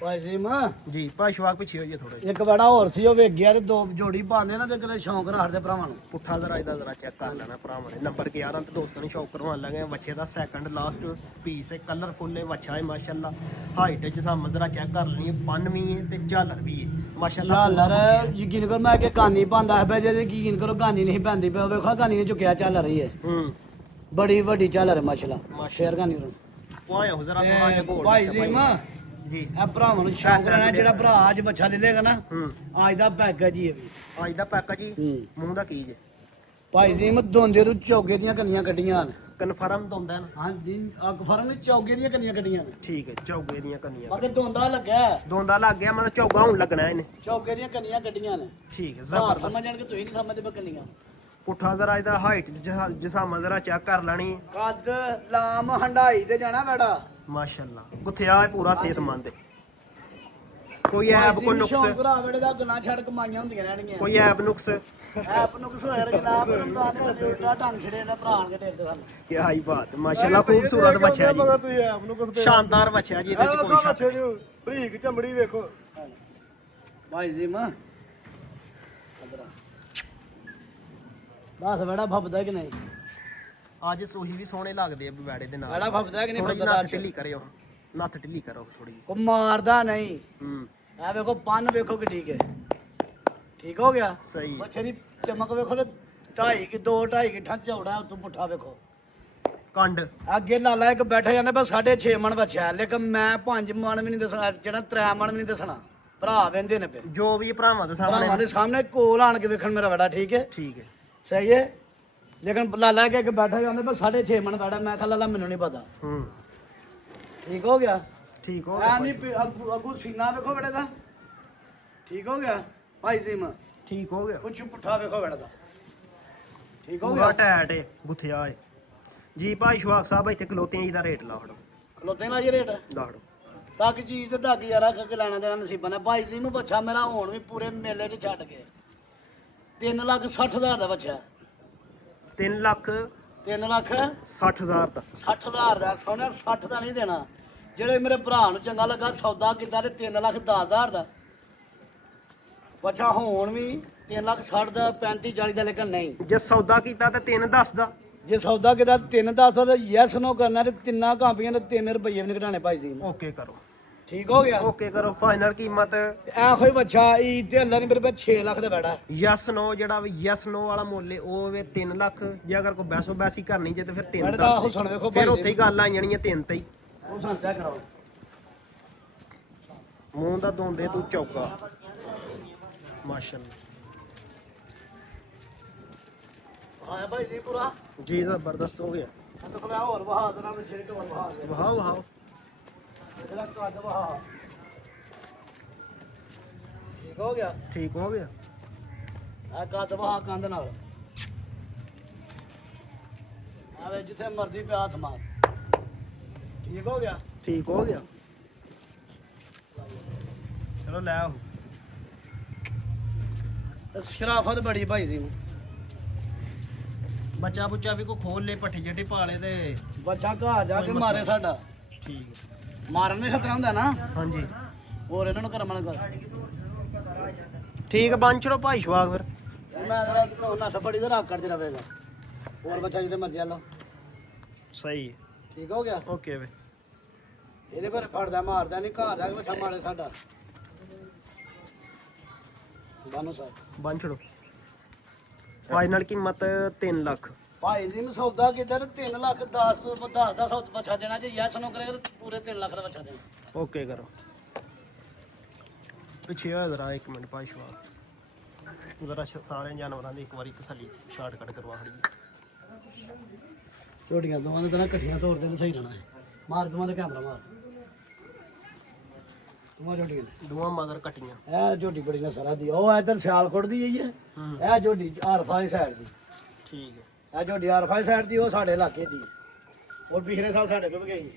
ਭਾਈ ਜੀ ਮਾਂ ਜੀ ਭਾਈ ਸ਼ਵਾਕ ਪਿੱਛੇ ਹੋਈਏ ਥੋੜਾ ਜਿਹਾ ਇੱਕ ਬੜਾ ਹੋਰ ਸੀ ਉਹ ਵੇਖ ਗਿਆ ਤੇ 2 ਜੋੜੀ ਪਾਉਂਦੇ ਨਾ ਤੇ ਕਦੇ ਸ਼ੌਂਕ ਰੱਖਦੇ ਭਰਾਵਾਂ ਨੂੰ ਪੁੱਠਾ ਜ਼ਰਾ ਇਹਦਾ ਜ਼ਰਾ ਚੈੱਕ ਕਰ ਲੈਣਾ ਭਰਾਵਾਂ ਨੇ ਨੰਬਰ 11 ਤੇ ਦੋਸਤਾਂ ਨੂੰ ਸ਼ੌਕ ਕਰਵਾਉਣ ਲੱਗੇ ਬੱਚੇ ਦਾ ਸੈਕੰਡ ਲਾਸਟ ਪੀਸ ਹੈ ਕਲਰਫੁੱਲ ਹੈ ਬੱਚਾ ਹੈ ਮਾਸ਼ਾਅੱਲਾ ਹਾਈਟ ਜਿਸ ਆ ਮਜ਼ਰਾ ਚੈੱਕ ਕਰ ਲੈਣੀ ਹੈ 92 ਹੈ ਤੇ ਝਾਲਰ ਵੀ ਹੈ ਮਾਸ਼ਾਅੱਲਾ ਝਾਲਰ ਯਕੀਨ ਕਰੋ ਮੈਂ ਕਿ ਕਾਨੀ ਪਾਉਂਦਾ ਹੈ ਬਈ ਜੇ ਯਕੀਨ ਕਰੋ ਕਾਨੀ ਨਹੀਂ ਪੈਂਦੀ ਪਿਆ ਵੇਖੋ ਕਾਨੀ ਨੇ ਝੁਕਿਆ ਚੱਲ ਰਹੀ ਹੈ ਹੂੰ ਬੜੀ ਵੱਡੀ ਝਾਲਰ ਹੈ ਮਾਸ਼ਾਅੱਲਾ ਸ਼ੇਰ ਕਾਨੀ ਨੂੰ ਪੁਆਇਆ ਹੋ ਜ਼ਰਾ ਥੋੜਾ ਜਿਹਾ ਗੋਲ ਭਾਈ ਜੀ ਮਾਂ ਜੀ ਇਹ ਭਰਾਵਾਂ ਨੂੰ ਸ਼ੌਂਕ ਰਹਿਣਾ ਜਿਹੜਾ ਭਰਾ ਅੱਜ ਬੱਚਾ ਲੈ ਲੇਗਾ ਨਾ ਹੂੰ ਅੱਜ ਦਾ ਪੈਕ ਹੈ ਜੀ ਇਹ ਵੀ ਅੱਜ ਦਾ ਪੈਕੇਜ ਜੀ ਹੂੰ ਮੂੰਹ ਦਾ ਕੀ ਜੇ ਭਾਈ ਜੀ ਮੈਂ ਦੋਂਦੇ ਨੂੰ ਚੌਗੇ ਦੀਆਂ ਕੰਨੀਆਂ ਕੱਢੀਆਂ ਨੇ ਕਨਫਰਮ ਦੋਂਦਾ ਨਾ ਹਾਂਜੀ ਅੱਗ ਫਰਮ ਨੇ ਚੌਗੇ ਦੀਆਂ ਕੰਨੀਆਂ ਕੱਢੀਆਂ ਨੇ ਠੀਕ ਹੈ ਚੌਗੇ ਦੀਆਂ ਕੰਨੀਆਂ ਮਗਰ ਦੋਂਦਾ ਲੱਗਾ ਹੈ। ਦੋਂਦਾ ਲੱਗ ਗਿਆ ਮਤਲਬ ਚੌਗਾ ਹੁਣ ਲੱਗਣਾ ਇਹਨੇ ਚੌਗੇ ਦੀਆਂ ਕੰਨੀਆਂ ਕੱਢੀਆਂ ਨੇ ਠੀਕ ਹੈ ਹਾਂ ਜ਼ਬਰਦਸਤ ਸਮਝਣ ਕਿ ਤੁਸੀਂ ਨਹੀਂ ਸਮਝਦੇ ਬਈ ਕੰਨੀਆਂ ਪੁੱਠਾ ਜ਼ਰਾ ਇਹਦਾ ਹਾਈਟ ਜਿਸਾ ਮਜ਼ਰਾ ਚੈੱਕ ਕਰ ਲੈਣੀ ਕੱਦ ਲਾਮ ਹੰਡਾਈ ਤੇ ਜਾਣਾ ਬੜਾ ਮਾਸ਼ਾਅੱਲਾ ਗੁੱਥਿਆ ਹੈ ਪੂਰਾ ਸਿਹਤਮੰਦ ਹੈ ਕੋਈ ਐਬ ਕੋਈ ਨੁਕਸ ਸ਼ੌਂਕ ਭਰਾ ਵੇੜੇ ਦਾ ਗਨਾ ਛੜ ਕਮਾਈਆਂ ਹੁੰਦੀਆਂ ਰਹਿਣਗੀਆਂ ਕੋਈ ਐਬ ਨੁਕਸ ਐਪ ਨੂੰ ਕੁਛ ਹੋਇਆ ਜਨਾਬ ਰਮਦਾਨ ਦੇ ਕਦੇ ਉਲਟਾ ਢੰਗ ਛੜੇ ਨਾ ਭਰਾਣ ਕੇ ਢੇਰ ਦੇ ਸਾਨੂੰ ਕੀ ਹਾਈ ਬਾਤ ਮਾਸ਼ਾਅੱਲਾ ਖੂਬਸੂਰਤ ਬੱਚਾ ਜੀ ਮਗਰ ਤੁਸੀਂ ਆਪ ਨੂੰ ਕੁਝ ਸ਼ਾਨਦਾਰ ਬੱਚਾ ਜੀ ਇਹਦੇ ਚ ਕੋਈ ਸ਼ੱਕ ਨਹੀਂ। ਬਰੀਕ ਚਮੜੀ ਵੇਖੋ ਭਾਈ ਜੀ ਮਾਂ ਬਸ ਬੜਾ ਫੱਬਦਾ ਕਿ ਨਹੀਂ ਅੱਜ ਸੂਹੀ ਵੀ ਸੋਹਣੇ ਲੱਗਦੇ ਆ ਬੈੜੇ ਦੇ ਨਾਲ। ਬੜਾ ਫੱਬਦਾ ਕਿ ਨਹੀਂ ਥੋੜੀ ਫੱਬਦਾ ਨੱਥ ਢਿੱਲੀ ਕਰਿਓ, ਨੱਥ ਢਿੱਲੀ ਕਰੋ ਥੋੜੀ ਜਿਹੀ। ਕੋ ਮਾਰਦਾ ਨਹੀਂ। ਆ ਵੇਖੋ ਪੰਨ ਵੇਖੋ ਕਿ ਠੀਕ ਹੈ, ਠੀਕ ਹੋ ਗਿਆ। ਸਹੀ। ਬੱਚੇ ਦੀ ਚਮਕ ਵੇਖੋ ਤੇ 2.5 ਗਿੱਠਾਂ ਚੌੜਾ ਉਤੋਂ ਪੁੱਠਾ ਵੇਖੋ। ਕੰਡ ਅੱਗੇ ਲਾਲਾ ਇੱਕ ਬੈਠਾ ਜਾਂਦਾ ਬਸ 6.5 ਮਣ ਬੱਚਾ, ਲੇਕਿਨ ਮੈਂ 5 ਮਣ ਵੀ ਨਹੀਂ ਦੱਸਣਾ, ਜਿਹੜਾ 3 ਮਣ ਵੀ ਨਹੀਂ ਦੱਸਣਾ। ਭਰਾ ਵਹਿੰਦੇ ਨੇ ਪਏ, ਜੋ ਵੀ ਭਰਾਵਾਂ ਦੇ ਭਰਾਵਾਂ ਸਾਹਮਣੇ। ਦੇ ਸਾਹਮਣੇ ਕੋਲ ਆਣ ਕੇ ਵੇਖਣ ਮੇਰਾ ਬੜਾ ਠੀਕ ਹੈ। ਠੀਕ ਹੈ। ਸਹੀ ਹੈ, ਲੇਕਿਨ ਲਾਲਾ ਕੇ ਇੱਕ ਬੈਠਾ ਜਾਂਦਾ ਬਸ 6.5 ਮਣ ਬੈਠਾ। ਮੈਂ ਕਿਹਾ ਲਾਲਾ ਮੈਨੂੰ ਨਹੀਂ ਪਤਾ। ਠੀਕ ਹੋ ਗਿਆ। ਠੀਕ ਹੋ ਐ ਗਿਆ। ਨਹੀਂ ਅੱਗੂ ਸੀਨਾ ਵੇਖੋ ਬੇਟੇ ਦਾ, ਠੀਕ ਹੋ ਗਿਆ ਭਾਈ ਸੀਮਾ। ਠੀਕ ਹੋ ਗਿਆ। ਕੁਛ ਪੁੱਠਾ ਵੇਖੋ ਬੇਟੇ ਦਾ, ਠੀਕ ਹੋ ਪੂਰਾ ਗਿਆ। ਟੈਟ ਏ, ਗੁੱਥਿਆ ਏ ਜੀ। ਭਾਈ ਸ਼ਵਾਕ ਸਾਹਿਬ ਇੱਥੇ ਖਲੋਤਿਆਂ ਜੀ ਦਾ ਰੇਟ ਲਾ ਫੜੋ। ਖਲੋਤੇ ਨਾਲ ਜੀ ਰੇਟ ਲਾੜੋ ਤੱਕ ਚੀਜ਼ ਤੇ ਧੱਕ ਯਾਰਾ ਕੇ ਲੈਣਾ ਦੇਣਾ ਨਸੀਬਾਂ ਨੇ। ਭਾਈ ਜੀ ਨੂੰ ਬੱਚਾ ਮੇਰਾ ਹੁਣ ਵੀ ਪੂਰੇ ਮੇਲੇ 'ਚ ਛੱਡ ਕੇ 3,60,000 ਦਾ ਬੱਚਾ। 3 ਲੱਖ 3,60,000 ਦਾ 60,000 ਦਾ। ਸੋਹਣਾ 60 ਦਾ ਨਹੀਂ ਦੇਣਾ। ਜਿਹੜੇ ਮੇਰੇ ਭਰਾ ਨੂੰ ਚੰਗਾ ਲੱਗਾ ਸੌਦਾ ਕੀਤਾ ਤੇ 3,10,000 ਦਾ ਬੱਚਾ। ਹੁਣ ਵੀ 3,60,000 ਦਾ 35-40 ਦਾ, ਲੇਕਿਨ ਨਹੀਂ। ਜੇ ਸੌਦਾ ਕੀਤਾ ਤੇ 3.10 ਦਾ। ਜੇ ਸੌਦਾ ਕੀਤਾ 3,10 ਦਾ ਯੈਸ ਨੋ ਕਰਨਾ ਤੇ ਤਿੰਨਾਂ ਕਾਪੀਆਂ ਦੇ 3 ਰੁਪਏ ਵੀ ਨਹੀਂ ਘਟਾਣੇ ਭਾਈ ਜੀ। ਓਕੇ ਕਰੋ। ਠੀਕ ਹੋ ਗਿਆ। ਓਕੇ ਕਰੋ। ਫਾਈਨਲ ਕੀਮਤ ਐਖੋ ਹੀ ਬੱਚਾ ਈ ਤੇ ਅੱਲਾ ਨੇ ਮੇਰੇ ਪੇ 6 ਲੱਖ ਦਾ ਬੈਠਾ। ਯੈਸ ਨੋ ਜਿਹੜਾ ਵੀ ਯੈਸ ਨੋ ਵਾਲਾ ਮੁੱਲ ਏ ਉਹ ਵੇ 3 ਲੱਖ। ਜੇ ਅਗਰ ਕੋਈ ਬੈਸੋ ਬੈਸੀ ਕਰਨੀ ਜੇ ਤੇ ਫਿਰ 3 ਬੈਠਾ ਦਾ ਦੱਸ। ਹੁਸਨ ਵੇਖੋ ਫਿਰ ਭਾਈ ਉੱਥੇ ਹੀ ਗੱਲ ਆ ਜਾਣੀ ਹੈ 3 ਤੇ ਹੀ। ਉਹ ਸਾਨੂੰ ਚੈੱਕ ਕਰਾਓ। ਮੂੰਹ ਦਾ ਦੋਂਦੇ ਤੂੰ ਚੌਕਾ। ਮਾਸ਼ਾਅੱਲਾ ਆਇਆ ਭਾਈ ਜੀ ਪੂਰਾ ਜੀ ਜ਼ਬਰਦਸਤ ਹੋ ਗਿਆ। ਤਾਂ ਕੋਲ ਹੋਰ ਵਹਾ ਦੇਣਾ ਮੈਂ ਛੇੜ ਹੋਰ ਵਹਾ ਦੇ। ਵਾਹ ਵਾਹ ਇਹਦਾ ਕੱਦ ਵਹਾ। ਠੀਕ ਹੋ ਗਿਆ। ਠੀਕ ਹੋ ਗਿਆ। ਆ ਕੱਦ ਵਹਾ ਕੰਧ ਨਾਲ ਆਵੇ ਜਿੱਥੇ ਮਰਜ਼ੀ ਪਿਆ ਹੱਥ ਮਾਰ। ਠੀਕ ਹੋ ਗਿਆ। ਠੀਕ ਹੋ ਗਿਆ। ਚਲੋ ਲੈ ਆਓ। ਸ਼ਰਾਫਤ ਬੜੀ ਭਾਈ ਜੀ ਨੂੰ। ਬੱਚਾ ਬੁੱਚਾ ਵੀ ਕੋ ਖੋਲ ਲੈ, ਪੱਠੀ ਜੱਟੀ ਪਾਲੇ ਤੇ ਬੱਚਾ ਘਰ ਜਾ ਕੇ ਮਾਰੇ ਸਾਡਾ। ਠੀਕ ਹੈ। ਮਾਰਨ ਦੇ ਖਤਰਾ ਹੁੰਦਾ ਨਾ। ਹਾਂਜੀ ਹੋਰ ਇਹਨਾਂ ਨੂੰ ਕਰਮਣ ਕਰ। ਠੀਕ ਬੰਨ ਛੜੋ ਭਾਈ ਸ਼ਵਾਗ ਫਿਰ। ਮੈਂ ਜਰਾ ਨੱਠ ਫੜੀ ਤੇ ਰੱਖ ਕਰ ਰਵੇਗਾ। ਹੋਰ ਬੱਚਾ ਜਿੱਤੇ ਮਰਜ਼ੀ ਲਓ। ਸਹੀ ਹੈ। ਠੀਕ ਹੋ ਗਿਆ। ਓਕੇ ਵੇ। ਇਹਦੇ ਪਰ ਫੜਦਾ ਮਾਰਦਾ ਨਹੀਂ, ਘਰ ਜਾ ਕੇ ਬੱਚਾ ਮਾਰੇ ਸਾਡਾ। ਬਾਨੋ ਸਾਹਿਬ ਬੰਨ ਛੜੋ। ਫਾਈਨਲ ਕੀਮਤ 3 ਲੱਖ। ਭਾਈ ਜੀ ਨੂੰ ਸੌਦਾ ਕੀਤਾ ਤੇ 3,10,000 ਤੋਂ 10 ਦਾ ਸੌਦਾ ਬੱਚਾ ਦੇਣਾ। ਜੇ ਯੈਸ ਨੋ ਕਰੇਗਾ ਤਾਂ ਪੂਰੇ 3 ਲੱਖ ਦਾ ਬੱਚਾ ਦੇਣਾ। ਓਕੇ ਕਰੋ। ਪਿੱਛੇ ਹੋਇਆ ਜ਼ਰਾ 1 ਮਿੰਟ ਭਾਈ ਸ਼ਵਾਗ। ਜ਼ਰਾ ਸਾਰੇ ਜਾਨਵਰਾਂ ਦੀ ਇੱਕ ਵਾਰੀ ਤਸੱਲੀ ਸ਼ਾਰਟਕਟ ਕਰਵਾ ਖੜੀ। ਝੋਟੀਆਂ ਦੋਵਾਂ ਦੇ ਤਾਂ ਇਕੱਠੀਆਂ ਤੋੜ ਦੇਣ ਸਹੀ ਰਹਿਣਾ ਹੈ। ਮਾਰ ਦੋਵਾਂ ਦਾ ਕੈਮਰਾ ਮਾਰ। ਦੋਵਾਂ ਝੋਟੀਆਂ ਨੇ ਦੋਵਾਂ ਮਗਰ ਕੱਟੀਆਂ। ਇਹ ਝੋਟੀ ਬੜੀ ਨਸਰਾਂ ਦੀ। ਉਹ ਇੱਧਰ ਸਿਆਲਕੋਟ ਦੀ ਆਈ ਹੈ। ਇਹ ਝੋਟੀ ਆਰਫਾਲੀ ਸਾਈਡ ਦੀ। ਠੀਕ ਹੈ। ਇਹ ਝੋਟੀ ਆਰਫਾਲੀ ਸਾਈਡ ਦੀ, ਉਹ ਸਾਡੇ ਇਲਾਕੇ ਦੀ ਹੈ। ਉਹ ਪਿਛਲੇ ਸਾਲ ਸਾਡੇ ਤੋਂ ਵੀ ਗਈ।